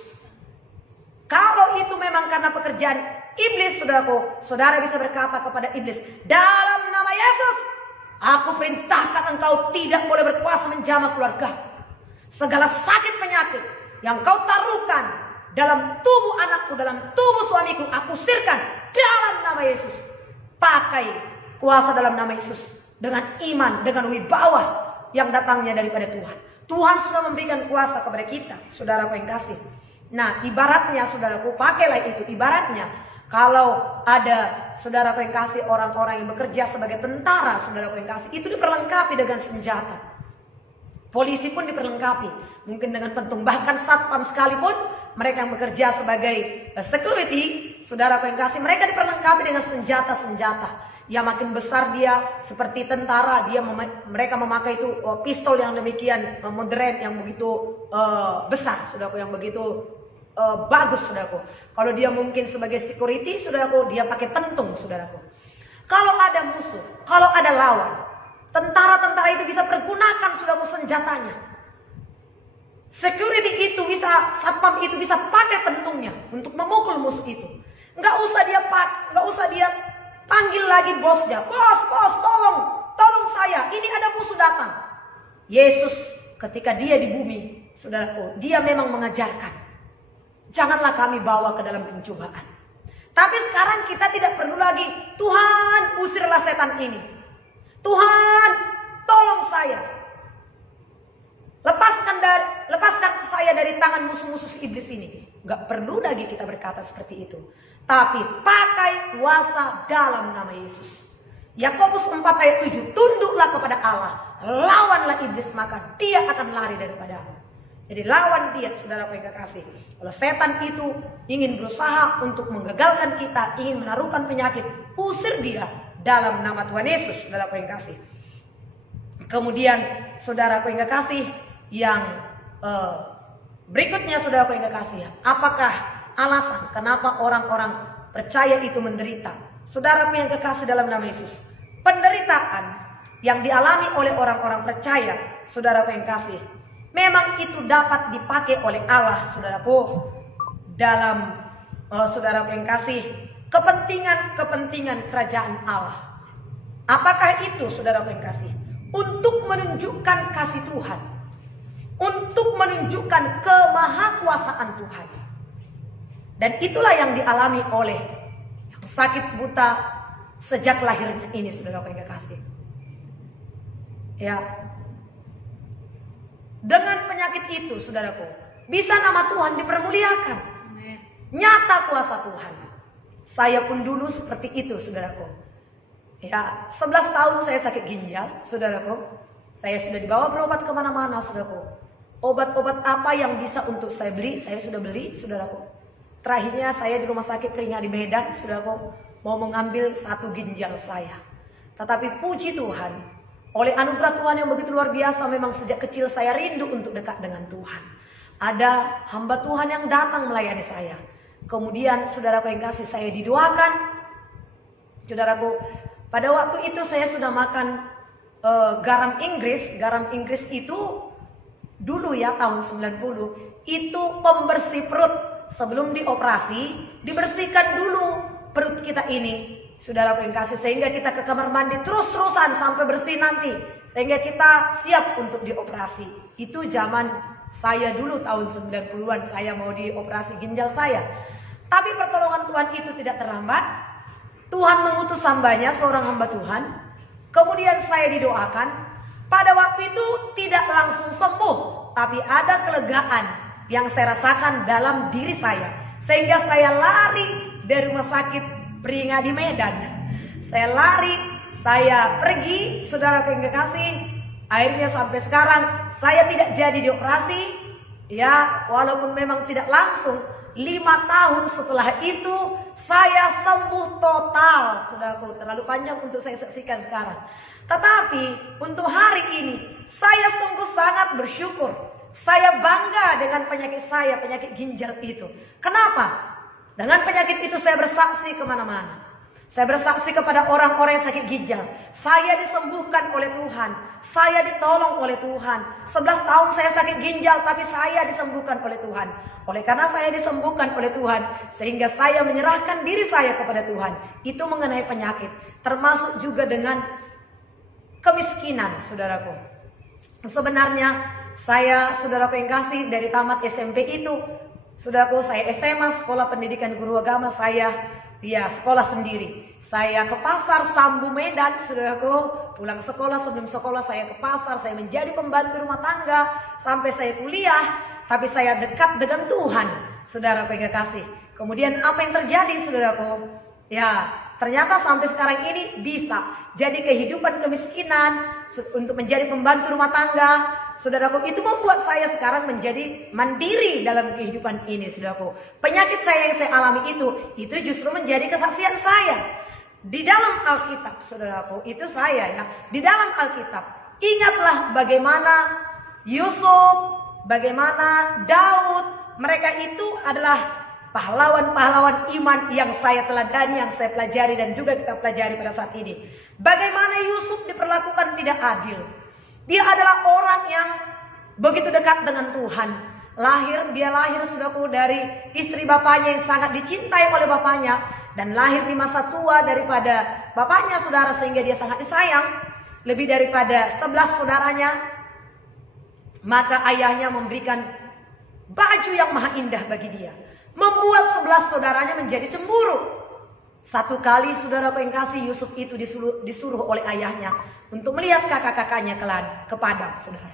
Kalau itu memang karena pekerjaan iblis, saudaraku, saudara bisa berkata kepada iblis, dalam nama Yesus, aku perintahkan engkau tidak boleh berkuasa menjamah keluarga. Segala sakit penyakit yang kau taruhkan dalam tubuh anakku, dalam tubuh suamiku, aku usirkan dalam nama Yesus. Pakai kuasa dalam nama Yesus dengan iman, dengan wibawa yang datangnya daripada Tuhan. Tuhan sudah memberikan kuasa kepada kita, saudaraku yang kasih. Nah, ibaratnya, saudaraku, pakailah itu. Ibaratnya, kalau ada saudaraku yang kasih orang-orang yang bekerja sebagai tentara, saudaraku yang kasih, itu diperlengkapi dengan senjata. Polisi pun diperlengkapi, mungkin dengan pentung, bahkan satpam sekalipun, mereka yang bekerja sebagai security, saudaraku yang kasih, mereka diperlengkapi dengan senjata-senjata. Yang makin besar dia seperti tentara, mereka memakai itu pistol yang demikian modern, yang begitu besar, saudaraku, yang begitu bagus, saudaraku. Kalau dia mungkin sebagai security, saudaraku, dia pakai pentung, saudaraku. Kalau ada musuh, kalau ada lawan, tentara-tentara itu bisa pergunakan, saudaraku, senjatanya. Security itu bisa, satpam itu bisa pakai pentungnya untuk memukul musuh itu. Nggak usah dia panggil lagi bosnya, bos, tolong saya, ini ada musuh datang. Yesus ketika dia di bumi, saudaraku, dia memang mengajarkan, janganlah kami bawa ke dalam pencobaan. Tapi sekarang kita tidak perlu lagi, Tuhan usirlah setan ini, Tuhan tolong saya, lepaskan saya dari tangan musuh-musuh si iblis ini. Gak perlu lagi kita berkata seperti itu, tapi pakai kuasa dalam nama Yesus. Yakobus 4 ayat 7, tunduklah kepada Allah, lawanlah iblis, maka dia akan lari daripadamu. Jadi lawan dia, saudara yang kekasih. Kalau setan itu ingin berusaha untuk menggagalkan kita, ingin menaruhkan penyakit, usir dia dalam nama Tuhan Yesus, saudara yang kasih. Kemudian saudara yang kekasih, yang berikutnya, saudara yang kekasih, apakah alasan kenapa orang-orang percaya itu menderita? Saudaraku yang kekasih dalam nama Yesus, penderitaan yang dialami oleh orang-orang percaya, saudaraku yang kasih, memang itu dapat dipakai oleh Allah, saudaraku, dalam saudaraku yang kasih, kepentingan kerajaan Allah. Apakah itu, saudaraku yang kasih? Untuk menunjukkan kasih Tuhan, untuk menunjukkan kemahakuasaan Tuhan. Dan itulah yang dialami oleh yang sakit buta sejak lahirnya ini, saudaraku yang kekasih. Ya, dengan penyakit itu, saudaraku, bisa nama Tuhan dipermuliakan. Nyata kuasa Tuhan. Saya pun dulu seperti itu, saudaraku. Ya, 11 tahun saya sakit ginjal, saudaraku. Saya sudah dibawa berobat kemana-mana, saudaraku. Obat-obat apa yang bisa untuk saya beli, saya sudah beli, saudaraku. Terakhirnya saya di rumah sakit Peringa di Medan, saudaraku, mau mengambil satu ginjal saya. Tetapi puji Tuhan, oleh anugerah Tuhan yang begitu luar biasa, memang sejak kecil saya rindu untuk dekat dengan Tuhan. Ada hamba Tuhan yang datang melayani saya. Kemudian saudaraku yang kasih, saya didoakan. Saudaraku, pada waktu itu saya sudah makan garam Inggris. Garam Inggris itu dulu ya, tahun 90, itu pembersih perut. Sebelum dioperasi, dibersihkan dulu perut kita ini, saudaraku yang kasih, sehingga kita ke kamar mandi terus-terusan sampai bersih nanti, sehingga kita siap untuk dioperasi. Itu zaman saya dulu tahun 90-an, saya mau dioperasi ginjal saya. Tapi pertolongan Tuhan itu tidak terlambat. Tuhan mengutus hambanya, seorang hamba Tuhan. Kemudian saya didoakan. Pada waktu itu tidak langsung sembuh, tapi ada kelegaan yang saya rasakan dalam diri saya. Sehingga saya lari dari rumah sakit Peringa di Medan. Saya lari, saya pergi, saudara yang kekasih. Akhirnya sampai sekarang saya tidak jadi dioperasi. Ya, walaupun memang tidak langsung. 5 tahun setelah itu saya sembuh total. Saudaraku, terlalu panjang untuk saya saksikan sekarang. Tetapi untuk hari ini saya sungguh sangat bersyukur. Saya bangga dengan penyakit saya, penyakit ginjal itu. Kenapa? Dengan penyakit itu saya bersaksi kemana-mana. Saya bersaksi kepada orang-orang yang sakit ginjal. Saya disembuhkan oleh Tuhan. Saya ditolong oleh Tuhan. 11 tahun saya sakit ginjal, tapi saya disembuhkan oleh Tuhan. Oleh karena saya disembuhkan oleh Tuhan, sehingga saya menyerahkan diri saya kepada Tuhan. Itu mengenai penyakit. Termasuk juga dengan kemiskinan, saudaraku. Sebenarnya saya, saudaraku yang kasih, dari tamat SMP itu, saudaraku, saya SMA, sekolah pendidikan guru agama, saya sekolah sendiri. Saya ke pasar Sambu Medan, saudaraku. Pulang sekolah, sebelum sekolah saya ke pasar, saya menjadi pembantu rumah tangga sampai saya kuliah. Tapi saya dekat dengan Tuhan, saudaraku yang kasih. Kemudian apa yang terjadi, saudaraku? Ya, ternyata sampai sekarang ini bisa jadi kehidupan kemiskinan untuk menjadi pembantu rumah tangga. Saudaraku, itu membuat saya sekarang menjadi mandiri dalam kehidupan ini, saudaraku. Penyakit saya yang saya alami itu justru menjadi kesaksian saya. Di dalam Alkitab, saudaraku, itu saya ya. Di dalam Alkitab, ingatlah bagaimana Yusuf, bagaimana Daud, mereka itu adalah pahlawan-pahlawan iman yang saya teladani, yang saya pelajari dan juga kita pelajari pada saat ini. Bagaimana Yusuf diperlakukan tidak adil. Dia adalah orang yang begitu dekat dengan Tuhan. Dia lahir saudaraku dari istri bapaknya yang sangat dicintai oleh bapaknya. Dan lahir di masa tua daripada bapaknya, saudara, sehingga dia sangat disayang. Lebih daripada 11 saudaranya. Maka ayahnya memberikan baju yang maha indah bagi dia. Membuat 11 saudaranya menjadi cemburu. Satu kali, saudaraku yang kasih, Yusuf itu disuruh oleh ayahnya untuk melihat kakak-kakaknya ke padang, saudara.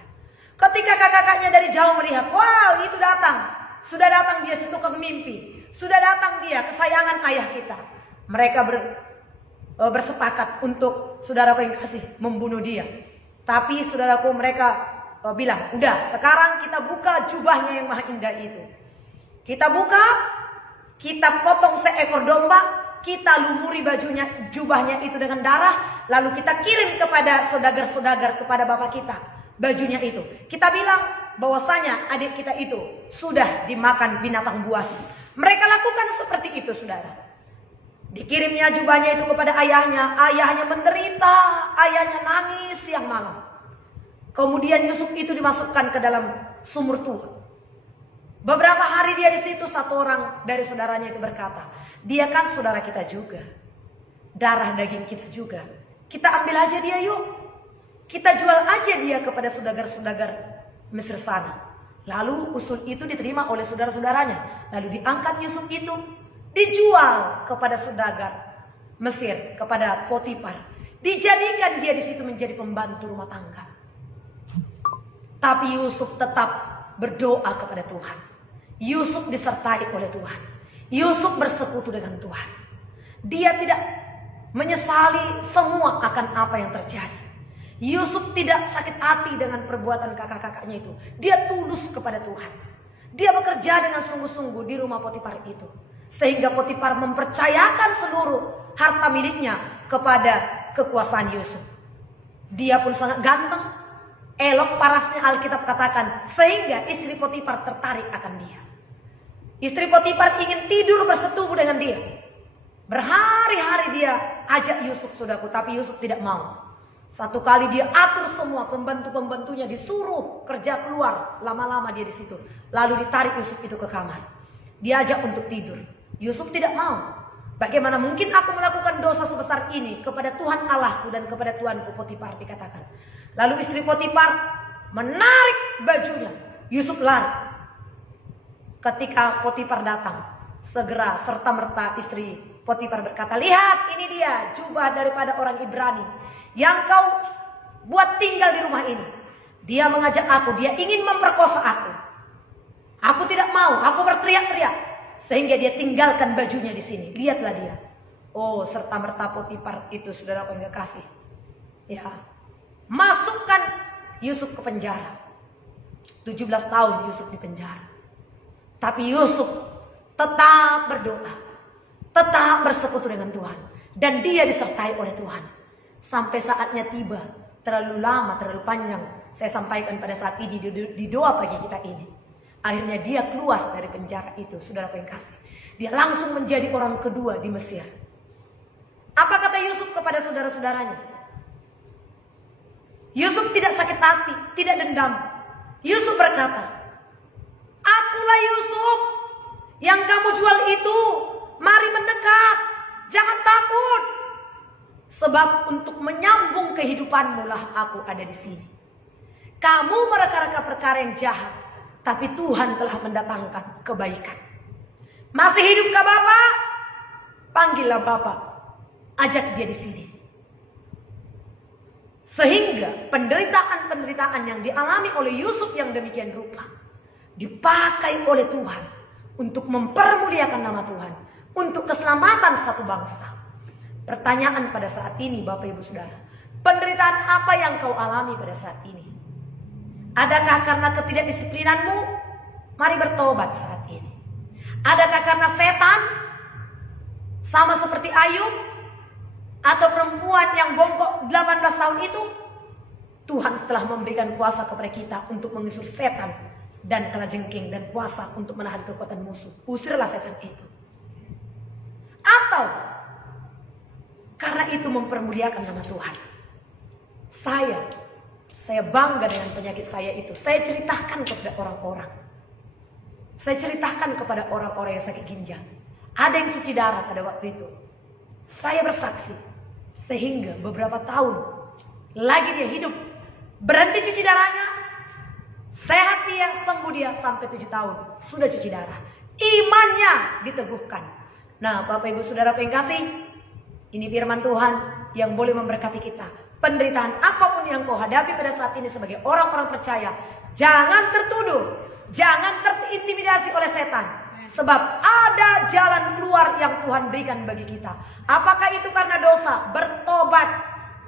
Ketika kakak-kakaknya dari jauh melihat, wow, itu datang. Sudah datang dia si tukang mimpi. Sudah datang dia, kesayangan ayah kita. Mereka bersepakat untuk, saudaraku yang kasih, membunuh dia. Tapi saudaraku, mereka bilang, udah, sekarang kita buka jubahnya yang maha indah itu. Kita buka, kita potong seekor domba, kita lumuri jubahnya itu dengan darah, lalu kita kirim kepada saudagar-saudagar, kepada bapak kita, bajunya itu. Kita bilang bahwasanya adik kita itu sudah dimakan binatang buas. Mereka lakukan seperti itu, saudara. Dikirimnya jubahnya itu kepada ayahnya. Ayahnya menderita, ayahnya nangis siang malam. Kemudian Yusuf itu dimasukkan ke dalam sumur tua. Beberapa hari dia di situ, satu orang dari saudaranya itu berkata, dia kan saudara kita juga, darah daging kita juga. Kita ambil aja dia yuk. Kita jual aja dia kepada saudagar-saudagar Mesir sana. Lalu usul itu diterima oleh saudara-saudaranya. Lalu diangkat Yusuf itu, dijual kepada saudagar Mesir, kepada Potifar. Dijadikan dia di situ menjadi pembantu rumah tangga. Tapi Yusuf tetap berdoa kepada Tuhan. Yusuf disertai oleh Tuhan. Yusuf bersekutu dengan Tuhan. Dia tidak menyesali semua akan apa yang terjadi. Yusuf tidak sakit hati dengan perbuatan kakak-kakaknya itu. Dia tulus kepada Tuhan. Dia bekerja dengan sungguh-sungguh di rumah Potifar itu. Sehingga Potifar mempercayakan seluruh harta miliknya kepada kekuasaan Yusuf. Dia pun sangat ganteng, elok parasnya Alkitab katakan. Sehingga istri Potifar tertarik akan dia. Istri Potifar ingin tidur bersetubuh dengan dia. Berhari-hari dia ajak Yusuf, saudaraku, tapi Yusuf tidak mau. Satu kali dia atur semua pembantu-pembantunya, disuruh kerja keluar, lama-lama dia di situ. Lalu ditarik Yusuf itu ke kamar. Diajak untuk tidur. Yusuf tidak mau. Bagaimana mungkin aku melakukan dosa sebesar ini kepada Tuhan Allahku dan kepada Tuanku, Potifar dikatakan. Lalu istri Potifar menarik bajunya. Yusuf lari. Ketika Potifar datang, segera serta-merta istri Potifar berkata, lihat ini dia jubah daripada orang Ibrani yang kau buat tinggal di rumah ini. Dia mengajak aku, dia ingin memperkosa aku. Aku tidak mau, aku berteriak-teriak. Sehingga dia tinggalkan bajunya di sini. Lihatlah dia. Oh, serta merta Potifar itu saudara yang kekasih. Ya, masukkan Yusuf ke penjara. 17 tahun Yusuf di penjara. Tapi Yusuf tetap berdoa, tetap bersekutu dengan Tuhan. Dan dia disertai oleh Tuhan. Sampai saatnya tiba, terlalu lama, terlalu panjang. Saya sampaikan pada saat ini di doa pagi kita ini. Akhirnya dia keluar dari penjara itu, saudara yang kasih. Dia langsung menjadi orang kedua di Mesir. Apa kata Yusuf kepada saudara-saudaranya? Yusuf tidak sakit hati, tidak dendam. Yusuf berkata, akulah Yusuf yang kamu jual itu. Mari mendekat, jangan takut. Sebab untuk menyambung kehidupanmu lah aku ada di sini. Kamu mereka-reka perkara yang jahat, tapi Tuhan telah mendatangkan kebaikan. Masih hidupkah Bapak? Panggillah Bapak, ajak dia di sini. Sehingga penderitaan-penderitaan yang dialami oleh Yusuf yang demikian rupa dipakai oleh Tuhan untuk mempermuliakan nama Tuhan, untuk keselamatan satu bangsa. Pertanyaan pada saat ini Bapak Ibu Saudara, penderitaan apa yang kau alami pada saat ini? Adakah karena ketidakdisiplinanmu? Mari bertobat saat ini. Adakah karena setan? Sama seperti Ayub atau perempuan yang bongkok 18 tahun itu? Tuhan telah memberikan kuasa kepada kita untuk mengusir setan dan kalajengking, dan kuasa untuk menahan kekuatan musuh. Usirlah setan itu. Atau karena itu mempermuliakan nama Tuhan. Saya bangga dengan penyakit saya itu. Saya ceritakan kepada orang-orang. Saya ceritakan kepada orang-orang yang sakit ginjal. Ada yang cuci darah pada waktu itu. Saya bersaksi. Sehingga beberapa tahun lagi dia hidup, berhenti cuci darahnya, sehat dia, sembuh dia sampai 7 tahun. Sudah cuci darah. Imannya diteguhkan. Nah Bapak Ibu Saudara yang kasih, ini firman Tuhan yang boleh memberkati kita. Penderitaan apapun yang kau hadapi pada saat ini sebagai orang-orang percaya, jangan tertuduh, jangan terintimidasi oleh setan. Sebab ada jalan keluar yang Tuhan berikan bagi kita. Apakah itu karena dosa? Bertobat.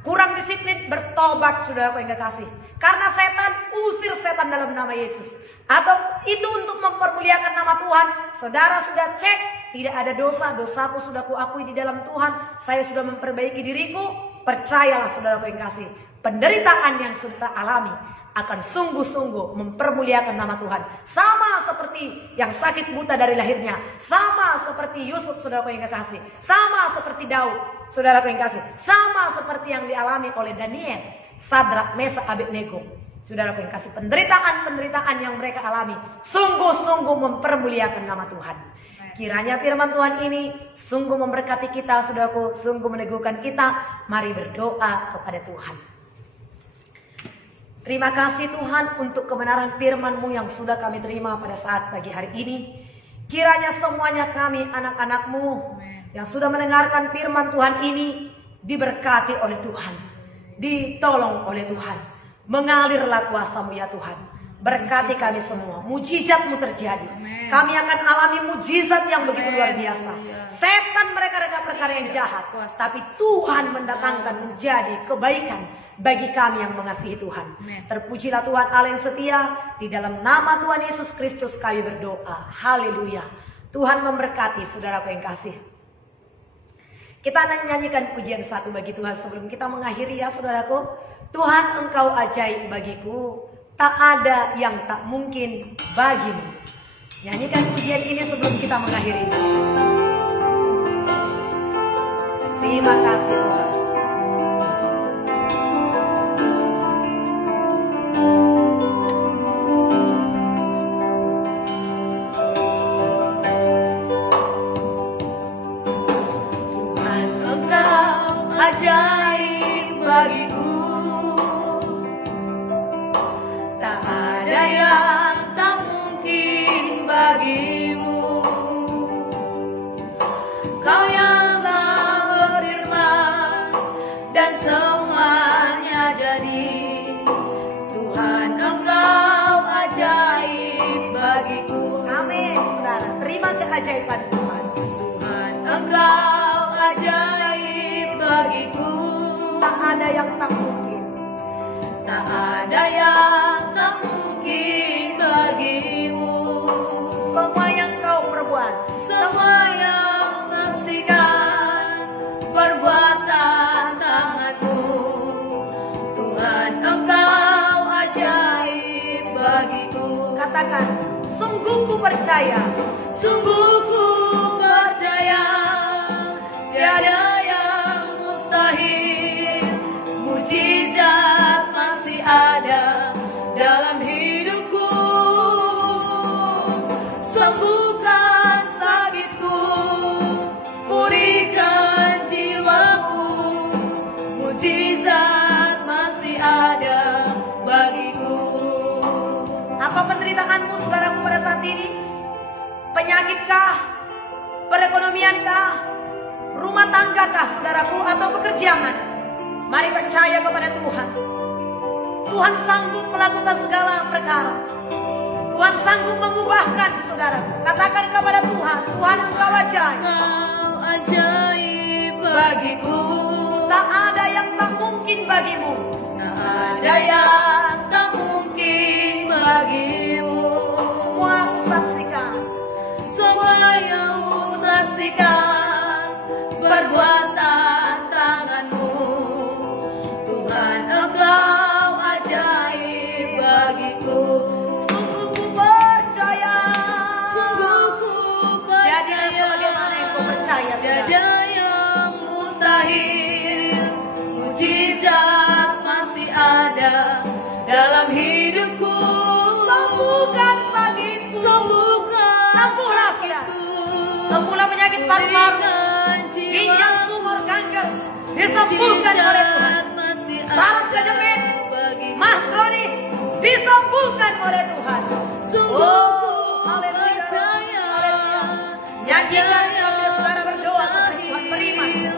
Kurang disiplin? Bertobat, saudara yang kekasih. Karena setan, usir setan dalam nama Yesus. Atau itu untuk mempermuliakan nama Tuhan. Saudara sudah cek, tidak ada dosa. Dosaku sudah kuakui di dalam Tuhan. Saya sudah memperbaiki diriku. Percayalah saudara yang kasih. Penderitaan yang sudah alami akan sungguh-sungguh mempermuliakan nama Tuhan. Sama seperti yang sakit buta dari lahirnya. Sama seperti Yusuf, saudara yang kekasih. Sama seperti Daud, saudara yang kekasih. Sama seperti yang dialami oleh Daniel, Sadrak, Mesak, Abednego. Saudara yang kekasih, penderitaan-penderitaan yang mereka alami sungguh-sungguh mempermuliakan nama Tuhan. Kiranya firman Tuhan ini sungguh memberkati kita, saudaraku, sungguh meneguhkan kita. Mari berdoa kepada Tuhan. Terima kasih Tuhan untuk kebenaran firman-Mu yang sudah kami terima pada saat pagi hari ini. Kiranya semuanya kami anak-anak-Mu yang sudah mendengarkan firman Tuhan ini diberkati oleh Tuhan, ditolong oleh Tuhan. Mengalirlah kuasa-Mu ya Tuhan. Berkati kami semua, mujizat-Mu terjadi. Kami akan alami mujizat yang begitu luar biasa. Setan mereka perkara yang jahat, tapi Tuhan mendatangkan menjadi kebaikan bagi kami yang mengasihi Tuhan. Terpujilah Tuhan Allah yang setia. Di dalam nama Tuhan Yesus Kristus kami berdoa. Haleluya. Tuhan memberkati saudaraku yang kasih. Kita nyanyikan pujian satu bagi Tuhan sebelum kita mengakhiri ya saudaraku. Tuhan Engkau ajaib bagiku, tak ada yang tak mungkin bagimu. Nyanyikan pujian ini sebelum kita mengakhiri. Terima kasih Tuhan. Tuhan Engkau ajaib bagiku, tak ada yang tak mungkin bagimu. Kau yang telah berfirman keajaiban Tuhan. Tuhan, Engkau ajaib bagiku. Tak ada yang tak mungkin. Tak ada yang tak mungkin bagimu. Semua yang kau perbuat, Semua yang saksikan perbuatan tanganmu. Tuhan, Engkau ajaib bagiku. katakan, sungguh ku percaya. Sungguh ku percaya tiada yang mustahil. Mujizat masih ada dalam hidupku. Sembuhkan sakitku, pulihkan jiwaku. Mujizat masih ada bagiku. Apa penderitaanmu saudaraku pada saat ini? Penyakitkah? Perekonomiankah? Rumah tanggakah saudaraku atau pekerjaan? Mari percaya kepada Tuhan. Tuhan sanggup melakukan segala perkara. Tuhan sanggup mengubahkan saudara. Katakan kepada Tuhan, Tuhan Engkau ajaib. Engkau ajaib bagiku. Tak ada yang tak mungkin bagimu. Tak ada yang tak mungkin bagimu. Semua aku saksikan. Semua yang ku saksikan perbuatan tanganmu. Tuhan, Engkau ajaib bagiku. Sungguh ku percaya. Sungguh ku Jadilah percaya sebagaimana yang kau percaya, saudara. tiada yang mustahil. Mujizat masih ada dalam hidupku. Sembuhkan sakitku. Sembuhkan Sembuhlah, sakitku. Sembuhlah penyakit paru-paru, Pulihkan ginjal, jiwaku. tumor, kanker. Disembuhkan oleh Tuhan. Mujizat masih Saraf ada kejepit, bagiku. mah kronis, disembuhkan oleh Tuhan. Sungguh ku haleluya. percaya Nyanyikan tiada sambil saudara yang berdoa kepada Tuhan, beriman. mustahil.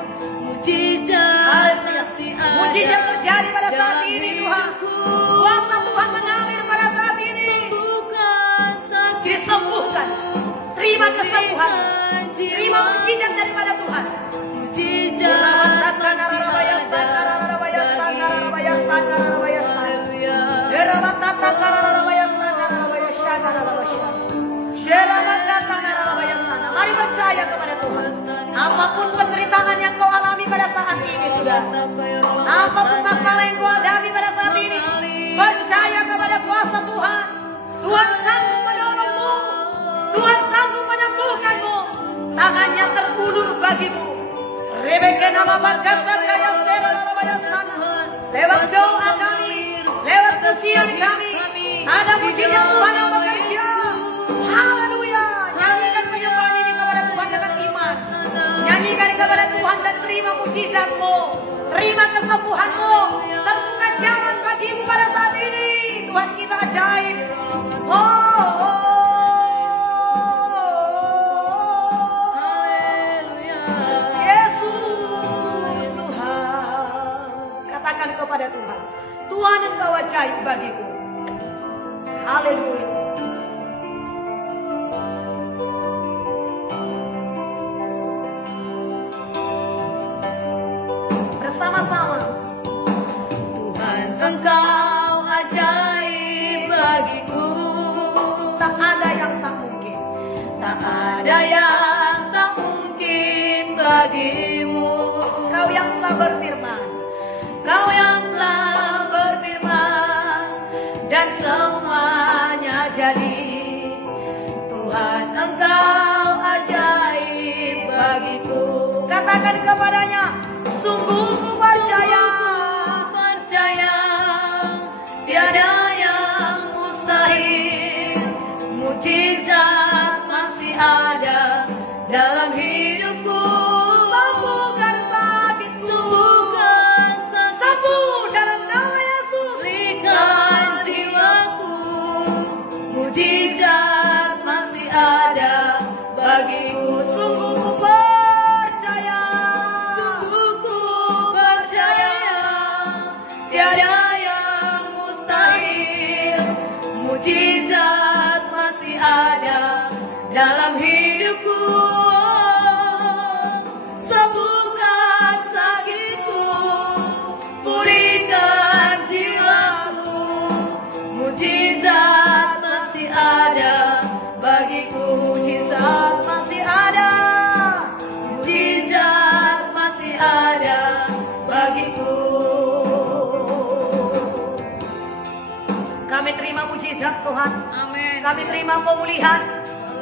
Mujizat Haleluya. masih ada Mujizat terjadi pada saat dalam ini Tuhan. hidupku. Kuasa Tuhan mengalir pada saat ini. Sembuhkan sakitku. Disembuhkan. Terima kesembuhan. Pulihkan Terima jiwaku. mujizat daripada Tuhan. Mujizat masih ada bagiku. Haleluya. Mari percaya kepada Tuhan. Apapun penderitaan yang kau alami pada saat ini, sudah. Apapun masalah yang kau hadapi pada saat ini, percaya kepada kuasa Tuhan. Tuhan sanggup menolongmu. Tuhan sanggup menyembuhkanmu. Tangannya terulur bagimu. Lewat doa kami, lewat kesian kami, ada mujizat Tuhan yang bekerja. Haleluya. Nyanyikan penyembahan ini kepada Tuhan dengan iman. Nyanyikan kepada Tuhan dan terima mujizatmu. Terima kesembuhanmu. Terbuka jalan bagimu pada saat ini. Tuhan kita ajaib. Yesus Tuhan. Katakan kepada Tuhan, Tuhan Engkau ajaib bagiku. Haleluya. Bersama-sama. Tuhan, Engkau ajaib bagiku. Tak ada yang tak mungkin. Tak ada yang tak mungkin bagimu. Kau yang telah berfirman, Kau yang telah berfirman dan semuanya jadi. Tuhan, Engkau ajaib bagiku. katakan kepadanya, sungguh ku percaya. Tiada yang mustahil. Mujizat masih ada dalam hidupku. Sembuhkan sakitku. Sembuhkan Sembuh dalam nama Yesus. Pulihkan jiwaku. Mujizat masih ada bagiku. Sungguh ku percaya. Sungguh ku percaya tiada yang mustahil. Mujizat masih ada dalam hidup. hidupku, sembuhkan sakitku, pulihkan jiwaku. Mujizat masih ada bagiku, mujizat masih ada, mujizat masih ada bagiku. Kami terima mujizat Tuhan. Amin. Kami terima pemulihan.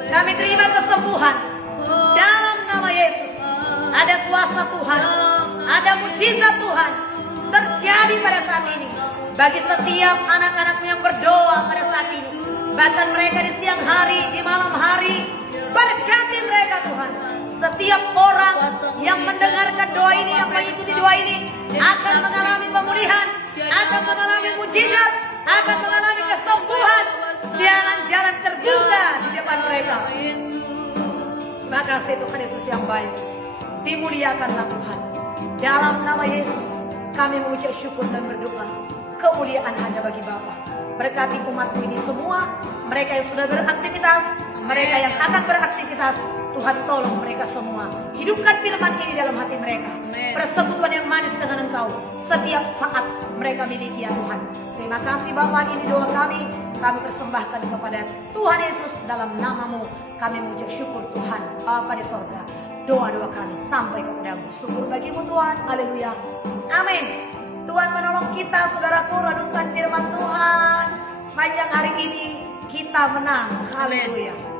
Kami terima kesembuhan. Dalam nama Yesus. Ada kuasa Tuhan. Ada mujizat Tuhan terjadi pada saat ini. Bagi setiap anak-anakmu yang berdoa pada saat ini. Bahkan mereka di siang hari, di malam hari. Berkati mereka Tuhan. Setiap orang yang mendengarkan doa ini, yang mengikuti doa ini, akan mengalami pemulihan, akan mengalami mujizat, akan mengalami kesembuhan. Jalan-jalan terbuka di depan mereka. Terima kasih Tuhan Yesus yang baik. Dimuliakanlah Tuhan. Dalam nama Yesus kami mengucap syukur dan berdoa. Kemuliaan hanya bagi Bapa. Berkati umat-Mu ini semua. Mereka yang sudah beraktivitas, mereka yang akan beraktivitas, Tuhan tolong mereka semua. Hidupkan firman ini dalam hati mereka. Persekutuan yang manis dengan Engkau setiap saat mereka miliki ya Tuhan. Terima kasih Bapa, ini doa kami. Kami persembahkan kepada Tuhan Yesus dalam nama-Mu. Kami mengucap syukur Tuhan Bapa di sorga. Doa-doa kami sampai kepadamu. Syukur bagimu Tuhan. Haleluya. Amin. Tuhan menolong kita, saudaraku, renungkan firman Tuhan. Sepanjang hari ini kita menang. Haleluya.